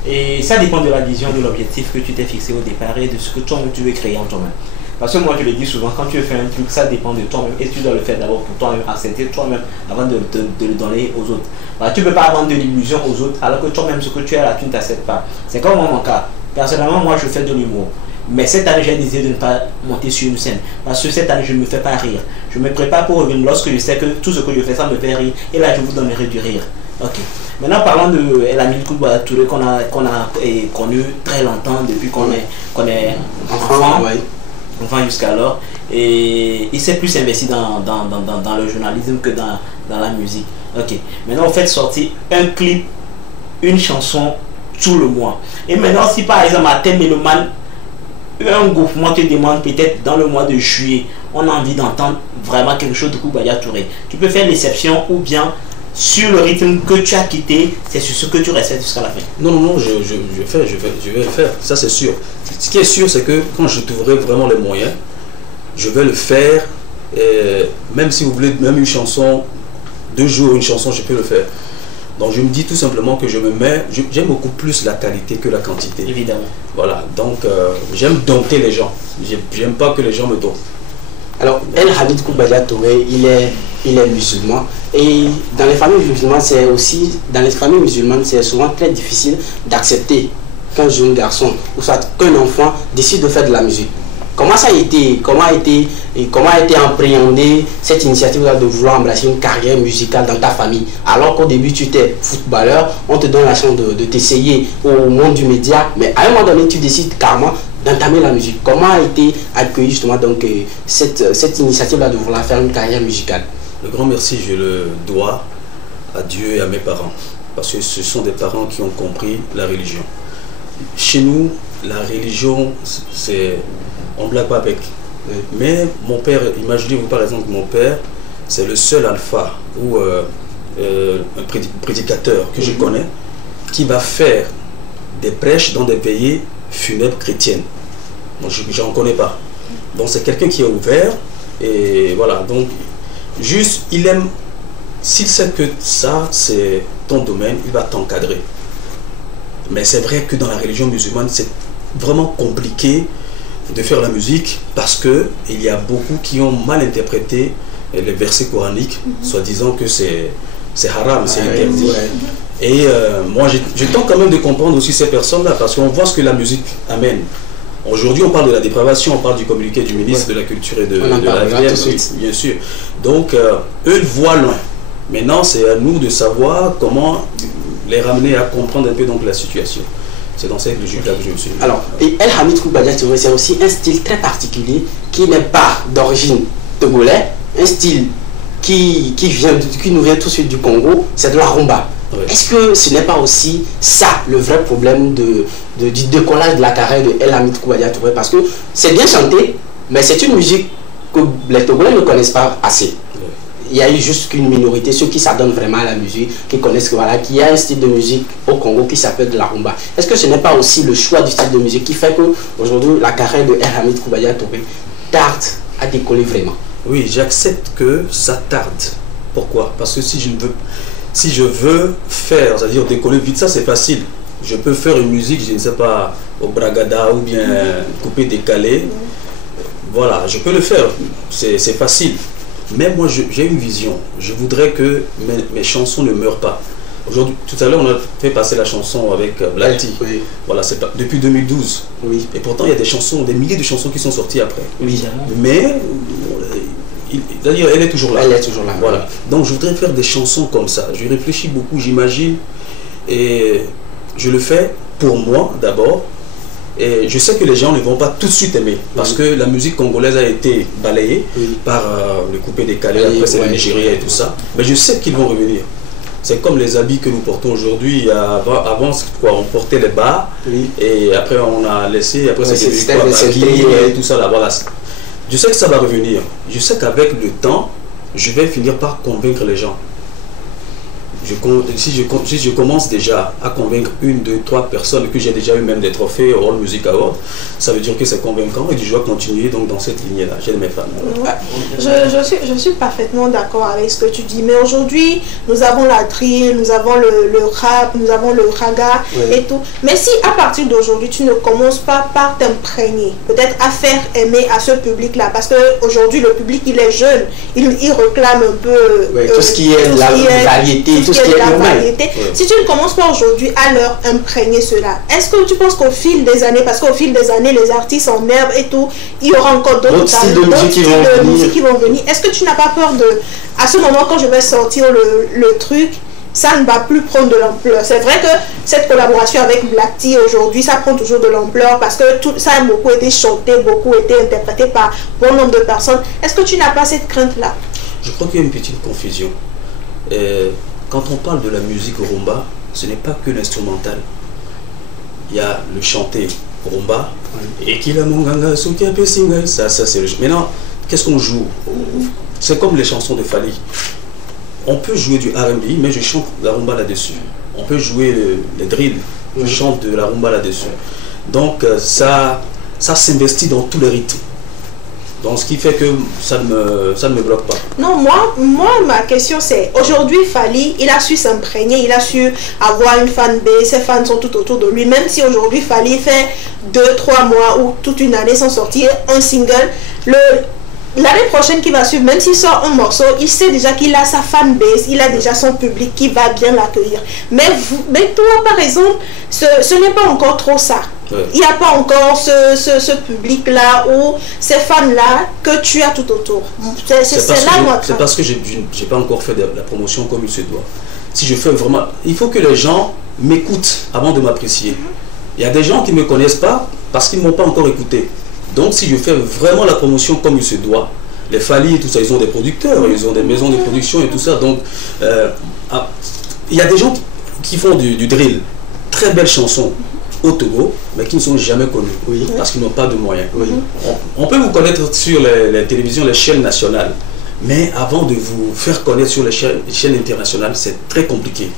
Et ça dépend de la vision, de l'objectif que tu t'es fixé au départ et de ce que toi-même tu veux créer en toi-même. Parce que moi je le dis souvent, quand tu veux faire un truc, ça dépend de toi-même et tu dois le faire d'abord pour toi-même, accepter toi-même avant de le donner aux autres. Alors, tu ne peux pas vendre de l'illusion aux autres alors que toi-même ce que tu as là, tu ne t'acceptes pas. C'est comme mon cas. Personnellement, moi je fais de l'humour. Mais cette année, j'ai décidé de ne pas monter sur une scène. Parce que cette année, je ne me fais pas rire. Je me prépare pour revenir lorsque je sais que tout ce que je fais, ça me fait rire. Et là, je vous donnerai du rire. Ok. Maintenant, parlons de El Hamid Koubaya Touré qu'on a connu très longtemps, depuis qu'on est enfant jusqu'alors. Et il s'est plus investi dans le journalisme que dans la musique. Ok. Maintenant, on fait sortir un clip une chanson tout le mois. Et maintenant, si par exemple à tes mélomanes, un groupement te demande peut-être dans le mois de juillet, on a envie d'entendre vraiment quelque chose de Koubadia Touré, tu peux faire l'exception ou bien sur le rythme que tu as quitté, c'est sur ce que tu restes jusqu'à la fin. Non, je vais le faire, ça c'est sûr. Ce qui est sûr, c'est que quand je trouverai vraiment les moyens, je vais le faire. Même si vous voulez, même une chanson, 2 jours, une chanson, je peux le faire. Donc je me dis tout simplement que j'aime beaucoup plus la qualité que la quantité. Évidemment. Voilà, donc j'aime dompter les gens. J'aime pas que les gens me domptent. Alors, El Hamid Koubadia Touré, il est musulman. Et dans les familles musulmanes, c'est souvent très difficile d'accepter qu'un jeune garçon ou soit qu'un enfant décide de faire de la musique. Comment ça a été, comment a été appréhendée cette initiative de vouloir embrasser une carrière musicale dans ta famille, alors qu'au début tu étais footballeur, on te donne la chance de t'essayer au monde du média, mais à un moment donné tu décides carrément d'entamer la musique. Comment a été accueillie justement donc cette initiative-là de vouloir faire une carrière musicale? Le grand merci, je le dois à Dieu et à mes parents, parce que ce sont des parents qui ont compris la religion. Chez nous, la religion, c'est... on ne blague pas avec. Mais mon père, imaginez-vous par exemple, mon père, c'est le seul alpha ou un prédicateur que je connais qui va faire des prêches dans des veillées funèbres chrétiennes. Donc je n'en connais pas. Donc c'est quelqu'un qui est ouvert et voilà. Donc juste, il aime, s'il sait que ça c'est ton domaine, il va t'encadrer. Mais c'est vrai que dans la religion musulmane, c'est vraiment compliqué de faire la musique parce que il y a beaucoup qui ont mal interprété les versets coraniques, soi-disant que c'est haram, c'est interdit. Et moi, je tente quand même de comprendre aussi ces personnes-là parce qu'on voit ce que la musique amène. Aujourd'hui, on parle de la dépravation, on parle du communiqué du ministre de la Culture et de la vie, bien sûr. Donc, eux, ils voient loin. Maintenant, c'est à nous de savoir comment les ramener à comprendre un peu donc la situation. C'est dans cette logique-là que je me suis mis. Alors, et El Hamid Koubadia Touré, c'est aussi un style très particulier qui n'est pas d'origine togolais, un style qui nous vient tout de suite du Congo, c'est de la rumba. Oui. Est-ce que ce n'est pas aussi ça le vrai problème du décollage de la carrière de El Hamid Koubadia Touré? Parce que c'est bien chanté, mais c'est une musique que les Togolais ne connaissent pas assez. Oui. Il y a eu juste qu'une minorité, ceux qui s'adonnent vraiment à la musique, qui connaissent que voilà, qu'il y a un style de musique au Congo qui s'appelle de la rumba. Est-ce que ce n'est pas aussi le choix du style de musique qui fait que aujourd'hui la carrière de El Hamid Koubadia Touré tarde à décoller vraiment? Oui, j'accepte que ça tarde. Pourquoi? Parce que si je veux faire, c'est-à-dire décoller vite, ça c'est facile. Je peux faire une musique, je ne sais pas, au bragada ou bien coupé décalé. Voilà, je peux le faire, c'est facile. Mais moi, j'ai une vision. Je voudrais que mes chansons ne meurent pas. Aujourd'hui, tout à l'heure, on a fait passer la chanson avec Black T. Oui. Voilà, c'est depuis 2012. Oui. Et pourtant, il y a des chansons, des milliers de chansons qui sont sorties après. Oui. Mais, c'est-à-dire, elle est toujours là. Elle est toujours là. Voilà. Donc, je voudrais faire des chansons comme ça. Je réfléchis beaucoup, j'imagine. Et je le fais pour moi, d'abord. Et je sais que les gens ne vont pas tout de suite aimer parce que la musique congolaise a été balayée par le coupé décalé, après c'est le Nigeria et tout ça. Mais je sais qu'ils vont revenir. C'est comme les habits que nous portons aujourd'hui. Avant, quoi, on portait les bas et après on a laissé, après c'est et tout ça là. Voilà. Je sais que ça va revenir. Je sais qu'avec le temps, je vais finir par convaincre les gens. Si je commence déjà à convaincre 1, 2, 3 personnes, que j'ai déjà eu même des trophées au World Music Award, ça veut dire que c'est convaincant et que je dois continuer donc dans cette lignée-là. J'ai mes fans. Je suis parfaitement d'accord avec ce que tu dis, mais aujourd'hui, nous avons la drill, nous avons le rap, nous avons le raga et tout. Mais si à partir d'aujourd'hui, tu ne commences pas par t'imprégner, peut-être à faire aimer à ce public-là, parce qu'aujourd'hui, le public, il est jeune, il réclame un peu... tout ce qui est la variété, tout ce qui est la variété. Si tu ne commences pas aujourd'hui à leur imprégner cela, est-ce que tu penses qu'au fil des années, parce qu'au fil des années, les artistes en herbe et tout, il y aura encore d'autres styles de musique qui vont venir. Est-ce que tu n'as pas peur de, à ce moment, quand je vais sortir le truc, ça ne va plus prendre de l'ampleur? C'est vrai que cette collaboration avec Black T aujourd'hui, ça prend toujours de l'ampleur parce que tout ça a beaucoup été chanté, beaucoup été interprété par bon nombre de personnes. Est-ce que tu n'as pas cette crainte-là? Je crois qu'il y a une petite confusion. Quand on parle de la musique rumba, ce n'est pas que l'instrumental. Il y a le chanté rumba, et qu'il a mon ganga, ça c'est le jeu. Maintenant, qu'est-ce qu'on joue? C'est comme les chansons de Fally. On peut jouer du R&B, mais je chante la rumba là-dessus. On peut jouer les drills, je chante de la rumba là-dessus. Donc ça s'investit dans tous les rythmes. Donc ce qui fait que ça ne me bloque pas. Non, moi ma question c'est, aujourd'hui Fally, il a su s'imprégner, il a su avoir une fanbase, ses fans sont tout autour de lui. Même si aujourd'hui Fally fait 2-3 mois ou toute une année sans sortir un single, l'année prochaine qui va suivre, même s'il sort un morceau, il sait déjà qu'il a sa fanbase, il a déjà son public qui va bien l'accueillir. Mais toi par exemple, ce n'est pas encore trop ça. Ouais. Il n'y a pas encore ce public-là ou ces fans-là que tu as tout autour. C'est parce que je n'ai pas encore fait de la promotion comme il se doit. Si je fais vraiment... Il faut que les gens m'écoutent avant de m'apprécier. Il y a des gens qui ne me connaissent pas parce qu'ils ne m'ont pas encore écouté. Donc si je fais vraiment la promotion comme il se doit, les Fally et tout ça, ils ont des producteurs, ils ont des maisons de production et tout ça. Donc il y a des gens qui font du drill, très belles chansons au Togo, mais qui ne sont jamais connus, parce qu'ils n'ont pas de moyens. On peut vous connaître sur les télévisions, les chaînes nationales, mais avant de vous faire connaître sur les chaînes internationales, c'est très compliqué.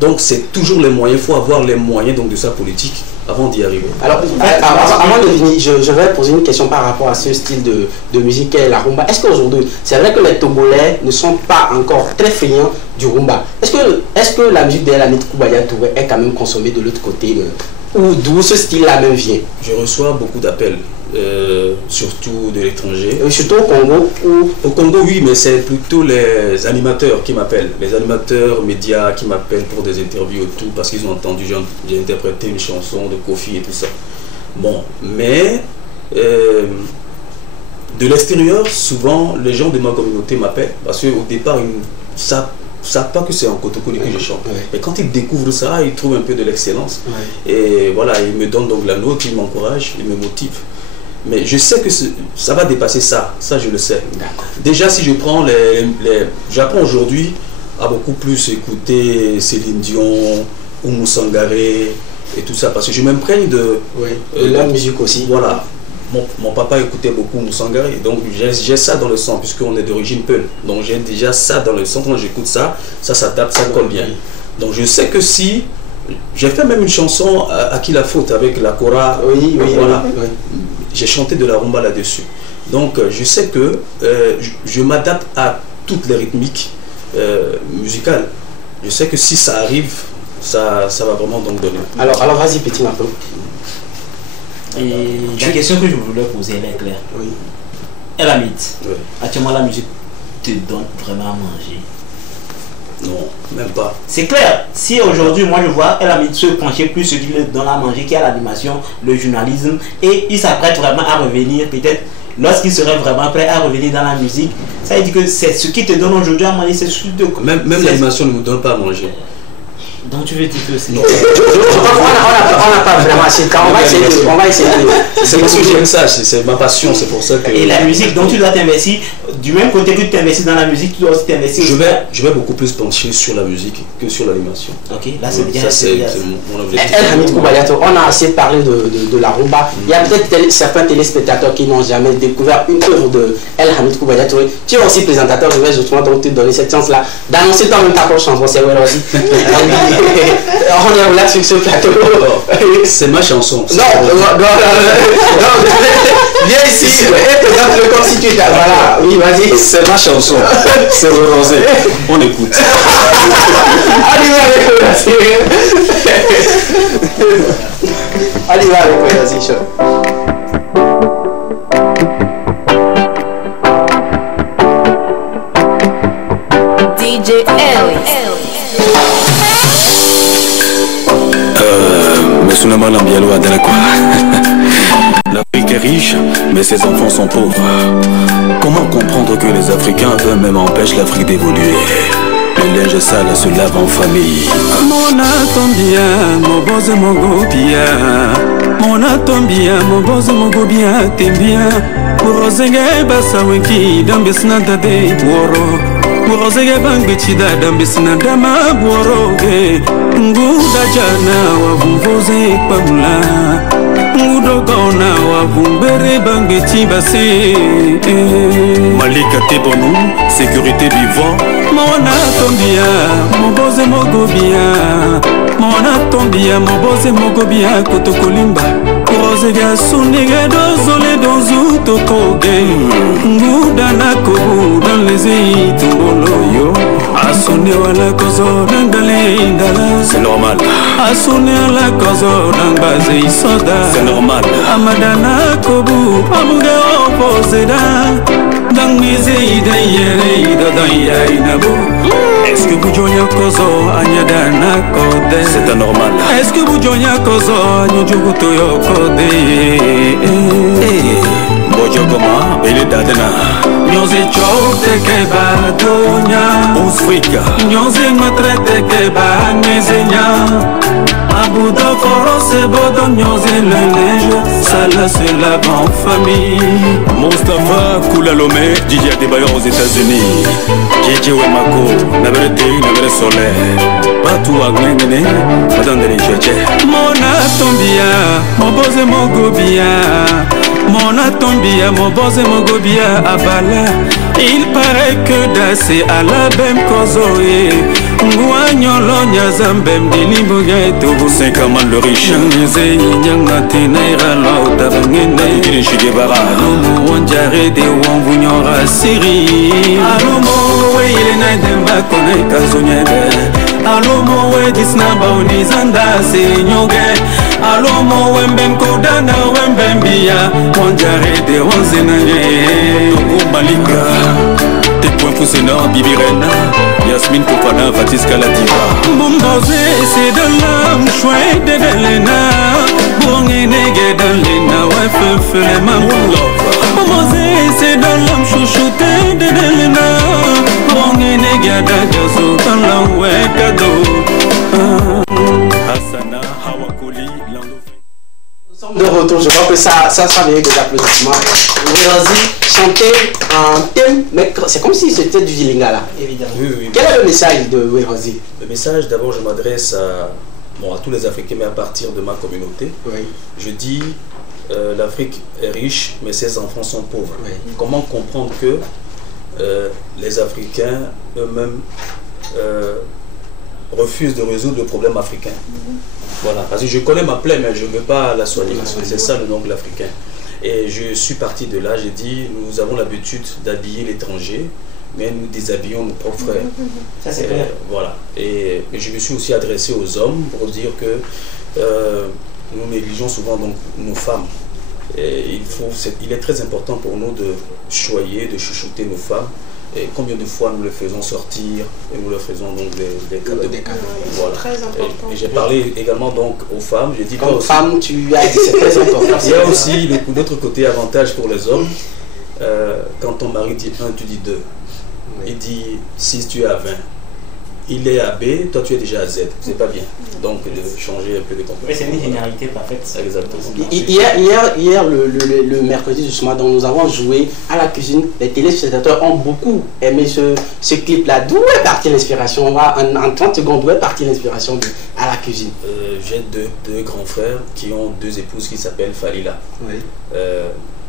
Donc c'est toujours les moyens, il faut avoir les moyens donc, de sa politique avant d'y arriver. Alors, avant de finir, je vais poser une question par rapport à ce style de musique qu'est la rumba. Est-ce qu'aujourd'hui, c'est vrai que les Togolais ne sont pas encore très friands du rumba? Est-ce que la musique de El Hamid Koubaya Touré est quand même consommée de l'autre côté ou d'où ce style-là même vient? Je reçois beaucoup d'appels, surtout de l'étranger. Surtout au Congo Au Congo, oui, mais c'est plutôt les animateurs qui m'appellent. Les animateurs médias qui m'appellent pour des interviews et tout, parce qu'ils ont entendu, j'ai interprété une chanson de Kofi et tout ça. Bon, mais de l'extérieur, souvent, les gens de ma communauté m'appellent, parce qu'au départ, ça savent pas que c'est en Kotokoli que je chante. Et quand ils découvrent ça, ils trouvent un peu de l'excellence. Et voilà, ils me donnent donc la note, ils m'encouragent, ils me motivent. Mais je sais que ça va dépasser ça, je le sais. Déjà, si je prends j'apprends aujourd'hui à beaucoup plus écouter Céline Dion, Oumou Sangaré et tout ça, parce que je m'imprègne de la musique aussi. Voilà. Mon papa écoutait beaucoup Moussangaré, donc j'ai ça dans le sang, puisqu'on est d'origine Peul. Donc j'ai déjà ça dans le sang, quand j'écoute ça s'adapte, ça colle bien. Donc je sais que si... J'ai fait même une chanson à qui la faute avec la Kora. Voilà. J'ai chanté de la rumba là-dessus. Donc je sais que je m'adapte à toutes les rythmiques musicales. Je sais que si ça arrive, ça va vraiment donc donner. Alors vas-y petit Marco. Et la question que je voulais poser, elle est claire. El Hamid, actuellement la musique te donne vraiment à manger? Non, même pas. C'est clair. Si aujourd'hui, moi je vois El Hamid se pencher plus ce qu'il donne à manger, qui est l'animation, le journalisme, et il s'apprête vraiment à revenir, peut-être lorsqu'il serait vraiment prêt à revenir dans la musique, ça veut dire que c'est ce qui te donne aujourd'hui à manger, c'est ce que même l'animation ne me donne pas à manger. Donc tu veux dire que c'est... On n'a pas vraiment assez de temps, on va essayer. C'est parce que j'aime ça, c'est ma passion, c'est pour ça que... Et la musique, donc tu dois t'investir, du même côté que tu t'investis dans la musique, tu dois aussi t'investir... Je vais beaucoup plus pencher sur la musique que sur l'animation. Ok, là c'est bien. Ça c'est mon objectif. El Hamid Koubaya Touré, on a assez parlé de la rumba. Il y a peut-être certains téléspectateurs qui n'ont jamais découvert une œuvre de El Hamid Koubaya Touré. Tu es aussi présentateur, je vais justement donc te donner cette chance-là d'annoncer toi-même ta prochaine chanson, c'est vrai aussi. On est là sur ce plateau. C'est ma chanson. Non, viens ici et présente le constitué. Voilà, oui, vas-y. C'est ma chanson. C'est Rosé. On écoute. Allez, vas-y. Allez, vas-y, chaud. DJ Ellis. Mais sous la main l'ambialo à quoi. L'Afrique est riche, mais ses enfants sont pauvres. Comment comprendre que les Africains eux-mêmes empêchent l'Afrique d'évoluer? Le linge sale se lave en famille. Mon atombia, mon boss mon go bien. Mon atombia, mon boss mon go bien, t'es bien. Pour Rosenga basa wiki, dans Besnata de Woro. Urozege bangi chida dambisina dama boroge. Nguda jana wavumvoze pamla. Ngudogona wavumbere bangi chibase. Malika Tebonou, sécurité vivant. Mona tombia, moboze mogobia. Mona tombia, moboze mogobia kotokolimba. Urozege sunige dozole dozu tokoge. Nguda na kobu dans les Tumbolo, Assoné à la cozo d'Angale, c'est normal. Assoné à la cozo d'Angbaze Soda, c'est normal. Amadana Kobu, Amuga Oposeda, Dangmize Idayere, Daya Inabu. Est-ce que vous joignez Kozo, Anyadana Kode? C'est anormal. Est-ce que vous joignez Kozo, Anyujuguto Yokode? Bojogoma, Bele Dadena. Nyoze chote ke ba donya Ousfrika Nyoze matrete ke ba nyezenya Abouda foro se bodo nyoze le neige Sala se lave en famille Mustafa Koulalome, DJ Adebayor aux États-Unis JJ Wemako, Nabere Soleil Batou Agwengene, Madame de l'Incheche Mona tombia, moboze mogobia Mona tombia, moboze mogobia abala. Il paraît que d'assez à la bem kozoe Ngouagnolo nyazambem dilimboga etobo 5 ans le riche Nyeze nyangate naira lo tabangene Gine Shigevara Alomo wanjare de wanvunyora siri Alomo we ile na demba kone kazonyebe Alomo we disnaba unizanda se nyoge Alomo wembem kodana wembem biya wanjare de wanzenanye Togo Malika Tes points Foussena, Bibirena Yasmine Fofana, Fatis Kaladiva Mbomboze c'est de l'âme chouette de l'ena Bongene de l'ena ouais feu les mamans Mbomboze c'est de l'âme chouchoute de l'ena Bongene gada gazo dans la ouais cadeau Hassana, Hawakoli, De retour, je crois que ça mérite des applaudissements. Vas-y, chanter un thème, mais c'est comme si c'était du Lingala. Évidemment. Oui. Quel est le message de Werazi? Le message, d'abord, je m'adresse à tous les Africains, mais à partir de ma communauté. Oui. Je dis, l'Afrique est riche, mais ses enfants sont pauvres. Oui. Comment comprendre que les Africains eux-mêmes refusent de résoudre le problème africain? Voilà, parce que je connais ma plaie, mais je ne veux pas la soigner. C'est ça le nom de l'Africain. Et je suis parti de là, j'ai dit, nous avons l'habitude d'habiller l'étranger, mais nous déshabillons nos propres frères. Ça c'est clair. Voilà. Et je me suis aussi adressé aux hommes pour dire que nous négligeons souvent donc, nos femmes. Et il est très important pour nous de choyer, de chouchouter nos femmes. Et combien de fois nous les faisons sortir et nous leur faisons donc des cadeaux. Voilà. Très important. Et j'ai parlé également donc aux femmes. J'ai dit comme femme, tu as dit c'est très important. Il y a aussi l'autre côté avantage pour les hommes. Quand ton mari dit 1, tu dis 2. Oui. Il dit 6, tu es à 20. Il est à B, toi tu es déjà à Z. C'est pas bien. Donc de changer un peu de comportement. C'est une généralité parfaite. Exactement. Hier le mercredi justement, donc nous avons joué à la cuisine. Les téléspectateurs ont beaucoup aimé ce clip-là. D'où est partie l'inspiration? En 30 secondes, d'où est partie l'inspiration à la cuisine? J'ai deux grands frères qui ont 2 épouses qui s'appellent Falila. Oui.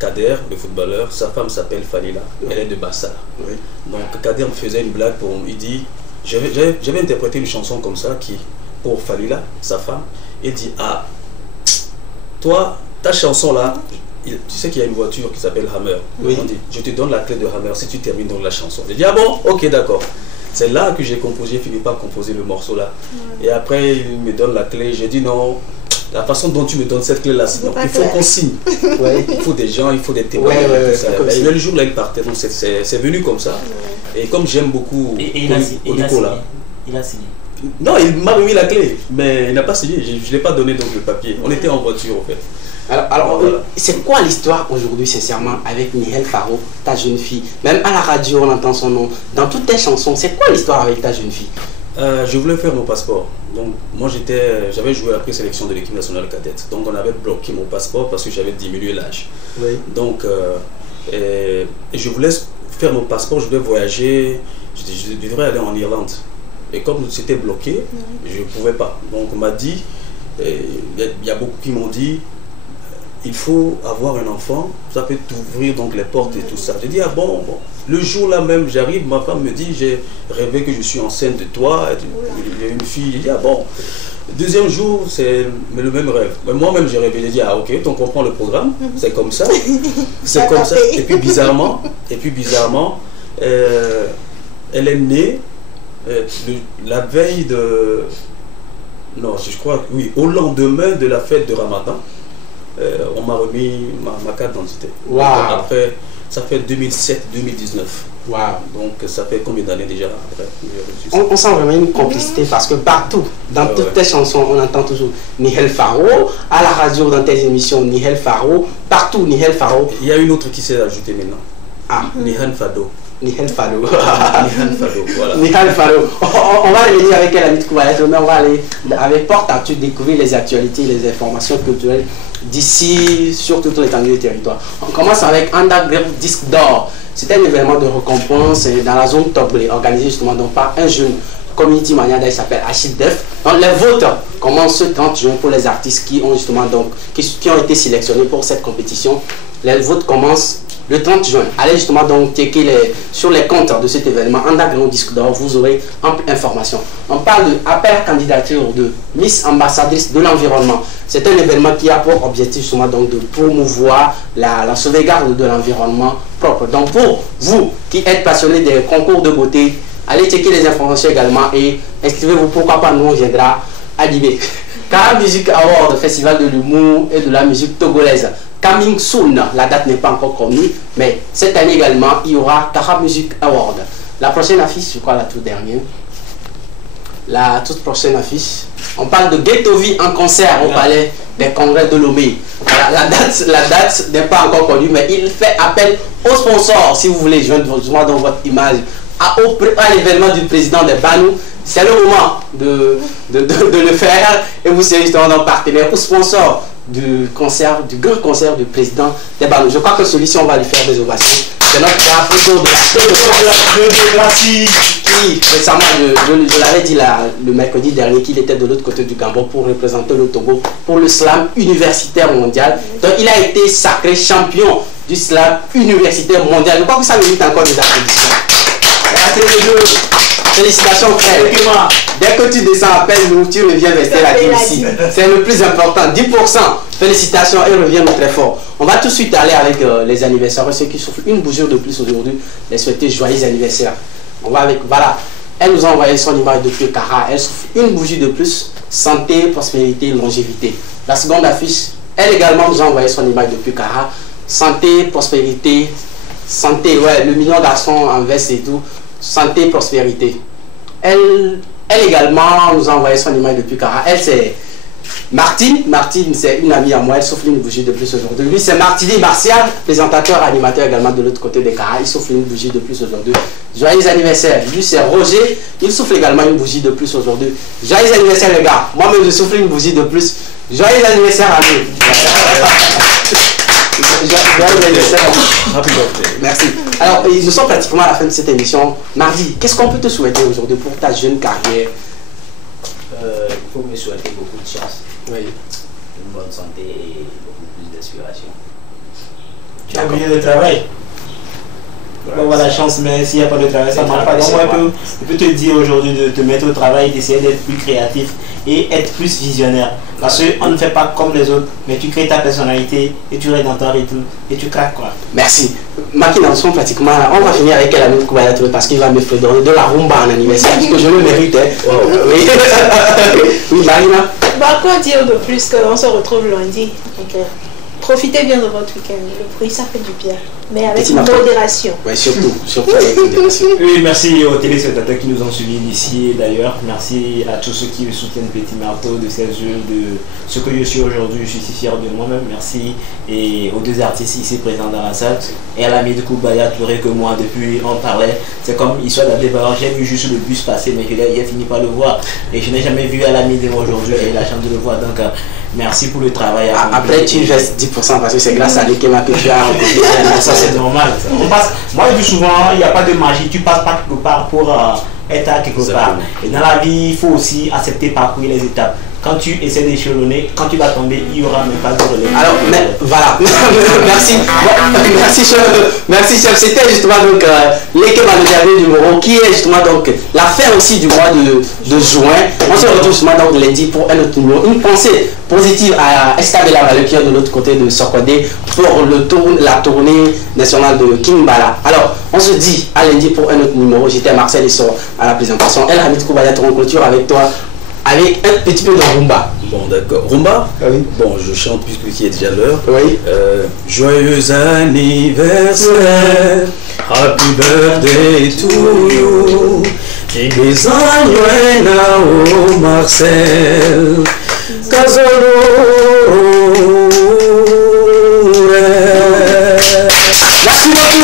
Kader, le footballeur, sa femme s'appelle Falila. Oui. Elle est de Bassa. Oui. Donc Kader me faisait une blague pour il dit. J'avais interprété une chanson comme ça pour Falila, sa femme. Il dit, ah, toi, ta chanson là, tu sais qu'il y a une voiture qui s'appelle Hammer. Oui. On dit, je te donne la clé de Hammer si tu termines donc la chanson. J'ai dit, ah bon, ok, d'accord. C'est là que j'ai fini par composer le morceau là. Et après, il me donne la clé. J'ai dit, non, la façon dont tu me donnes cette clé là, il faut qu'on signe. Ouais. Il faut des gens, il faut des témoins. Et le jour là, il partait. Donc c'est venu comme ça. Et comme j'aime beaucoup il a signé. Non, il m'a remis la clé, mais il n'a pas signé. Je ne l'ai pas donné donc le papier. On était en voiture en fait. Alors c'est quoi l'histoire aujourd'hui, sincèrement, avec Nihel Faro, ta jeune fille? Même à la radio, on entend son nom. Dans toutes tes chansons, c'est quoi l'histoire avec ta jeune fille? Je voulais faire mon passeport. Donc moi j'avais joué à la présélection de l'équipe nationale cadette. Donc on avait bloqué mon passeport parce que j'avais diminué l'âge. Oui. Donc je voulais faire mon passeport, je voulais voyager je devrais aller en Irlande. Et comme c'était bloqué, je ne pouvais pas. Donc on m'a dit, il y a beaucoup qui m'ont dit, il faut avoir un enfant, ça peut t'ouvrir donc les portes et tout ça. J'ai dit, ah bon. Le jour là même, j'arrive, ma femme me dit, j'ai rêvé que je suis enceinte de toi, j'ai une fille. J'ai dit, ah bon. Deuxième jour, c'est le même rêve. Mais moi-même, j'ai rêvé, j'ai dit, ah ok, donc on prend le programme, c'est comme ça. C'est comme ça. Et puis bizarrement, elle est née la veille de... Non, je crois, oui, au lendemain de la fête de Ramadan. On m'a remis ma carte d'identité. Wow. Après, ça fait 2007-2019. Wow. Donc ça fait combien d'années déjà après? On sent vraiment une complicité parce que partout, dans toutes tes chansons, on entend toujours Nihel Faro, à la radio, dans tes émissions, Nihel Faro, partout Nihel Faro. Il y a une autre qui s'est ajoutée maintenant. Ah. Nihan Fado. Nihel Fado. Nihan Fado, voilà. Nihel Fado. On va revenir avec elle, Amit Koualet, mais on va aller avec Porte Actu découvrir les actualités, les informations culturelles d'ici, sur toute l'étendue du territoire. On commence avec Underground Disque d'Or. C'était un événement de récompense dans la zone Toblé, organisé justement donc par un jeune community manager qui s'appelle Achid Def. Donc les votes commencent ce 30 juin pour les artistes qui ont justement donc qui ont été sélectionnés pour cette compétition. Les votes commencent le 30 juin. Allez justement donc checker sur les comptes de cet événement Underground Disque d'Or, vous aurez ample information. On parle de appel à candidature de Miss Ambassadrice de l'environnement. C'est un événement qui a pour objectif justement donc de promouvoir la sauvegarde de l'environnement propre. Donc pour vous qui êtes passionnés des concours de beauté, allez checker les informations également et inscrivez-vous, pourquoi pas, nous on viendra à Libé. Kara Music Award, festival de l'humour et de la musique togolaise. Coming soon, la date n'est pas encore connue, mais cette année également, il y aura Kara Music Award. La prochaine affiche, je crois la toute dernière, la toute prochaine affiche, on parle de Ghetto Vie en concert au Palais des Congrès de Lomé. La date n'est pas encore connue, mais il fait appel aux sponsors, si vous voulez joindre dans votre image à l'événement du président de Banou. C'est le moment de le faire et vous serez justement dans partenaire ou sponsor du grand concert du président des Banou. Je crois que celui-ci, on va lui faire des ovations. C'est notre photo de la qui récemment, je l'avais dit le mercredi dernier, qu'il était de l'autre côté du Gabon pour représenter le Togo pour le slam universitaire mondial. Donc il a été sacré champion du slam universitaire mondial. Je crois que ça mérite encore des applaudissements. Félicitations frère. Dès que tu descends, appelle-nous, tu reviens rester la team ici. C'est le plus important. 10%. Félicitations et reviens très fort. On va tout de suite aller avec les anniversaires. Ceux qui soufflent une bougie de plus aujourd'hui, les souhaiter joyeux anniversaire. On va avec, voilà. Elle nous a envoyé son image depuis Kara. Elle souffle une bougie de plus. Santé, prospérité, longévité. La seconde affiche, elle également nous a envoyé son image depuis Kara. Santé, prospérité, santé, ouais, le million garçon en veste et tout. Santé, prospérité. Elle également nous a envoyé son image depuis Kara. Elle, c'est Martine. Martine, c'est une amie à moi. Elle souffle une bougie de plus aujourd'hui. Lui, c'est Martini Martial, présentateur, animateur également de l'autre côté des Kara. Il souffle une bougie de plus aujourd'hui. Joyeux anniversaire. Lui, c'est Roger. Il souffle également une bougie de plus aujourd'hui. Joyeux anniversaire, les gars. Moi-même, je souffle une bougie de plus. Joyeux anniversaire à nous. Merci. Alors, nous sommes pratiquement à la fin de cette émission. Mardi, qu'est-ce qu'on peut te souhaiter aujourd'hui pour ta jeune carrière? Il faut me souhaiter beaucoup de chance, oui. Une bonne santé et beaucoup plus d'inspiration. Tu as oublié le travail. On va la chance, mais s'il n'y a pas de travail, ça ne marche pas. Donc moi, je peux te dire aujourd'hui de te mettre au travail, d'essayer d'être plus créatif et être plus visionnaire. Parce qu'on ne fait pas comme les autres, mais tu crées ta personnalité et tu restes dans ton rythme et tu craques quoi. Merci. Makina, nous sommes pratiquement là. On va finir avec elle à notre Koualet parce qu'il va me faire donner de la rumba en anniversaire, parce que je le mérite. Hein. Oui, oui, Marina. Bah, quoi dire de plus qu'on se retrouve lundi. Donc, profitez bien de votre week-end. Le bruit, ça fait du bien. Mais avec modération. Oui, surtout avec modération. Oui, merci aux téléspectateurs qui nous ont suivis d'ici et d'ailleurs. Merci à tous ceux qui soutiennent Petit Marteau, de ses yeux, de ce que je suis aujourd'hui. Je suis si fier de moi-même. Merci. Et aux deux artistes ici présents dans la salle. Et à l'ami de Koubaya Touré que moi, depuis, on parlait. C'est comme Histoire d'Abdébara. J'ai vu juste le bus passer, mais j'ai fini par le voir. Et je n'ai jamais vu à l'ami de moi aujourd'hui. J'ai eu la chance de le voir. Donc, Merci pour le travail. Après, tu investes 10% parce que c'est grâce à l'équema que tu as rencontré. Ça, c'est normal. Ça. On passe, moi, je dis souvent, il n'y a pas de magie. Tu passes pas quelque part pour être à quelque part. Et dans la vie, il faut aussi accepter parcourir les étapes. Quand tu essaies d'échelonner, quand tu vas tomber, il n'y aura même pas de relais. Alors, mais voilà. Merci. Merci, chef. C'était justement donc l'équema de dernier numéro qui est justement donc la fin aussi du mois de juin. On se retrouve justement donc lundi pour un autre numéro. Une pensée positive à Estabella Valeur qui est de l'autre côté de Sokodé pour la tournée nationale de Kimbala. Alors, on se dit à lundi pour un autre numéro. J'étais Marcel Issor à la présentation. El Hamid Koubaya, on clôture avec toi. Avec un petit peu de rumba. Bon, d'accord. Rumba? Oui. Bon, je chante puisque qui est déjà l'heure. Oui. Joyeux anniversaire, happy birthday to you. Des annuels Marcel, Casolo. Merci beaucoup.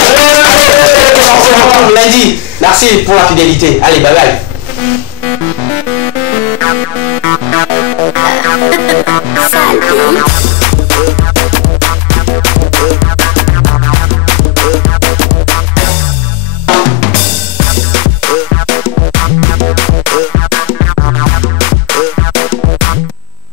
Lundi. Merci pour la fidélité. Allez, bye bye.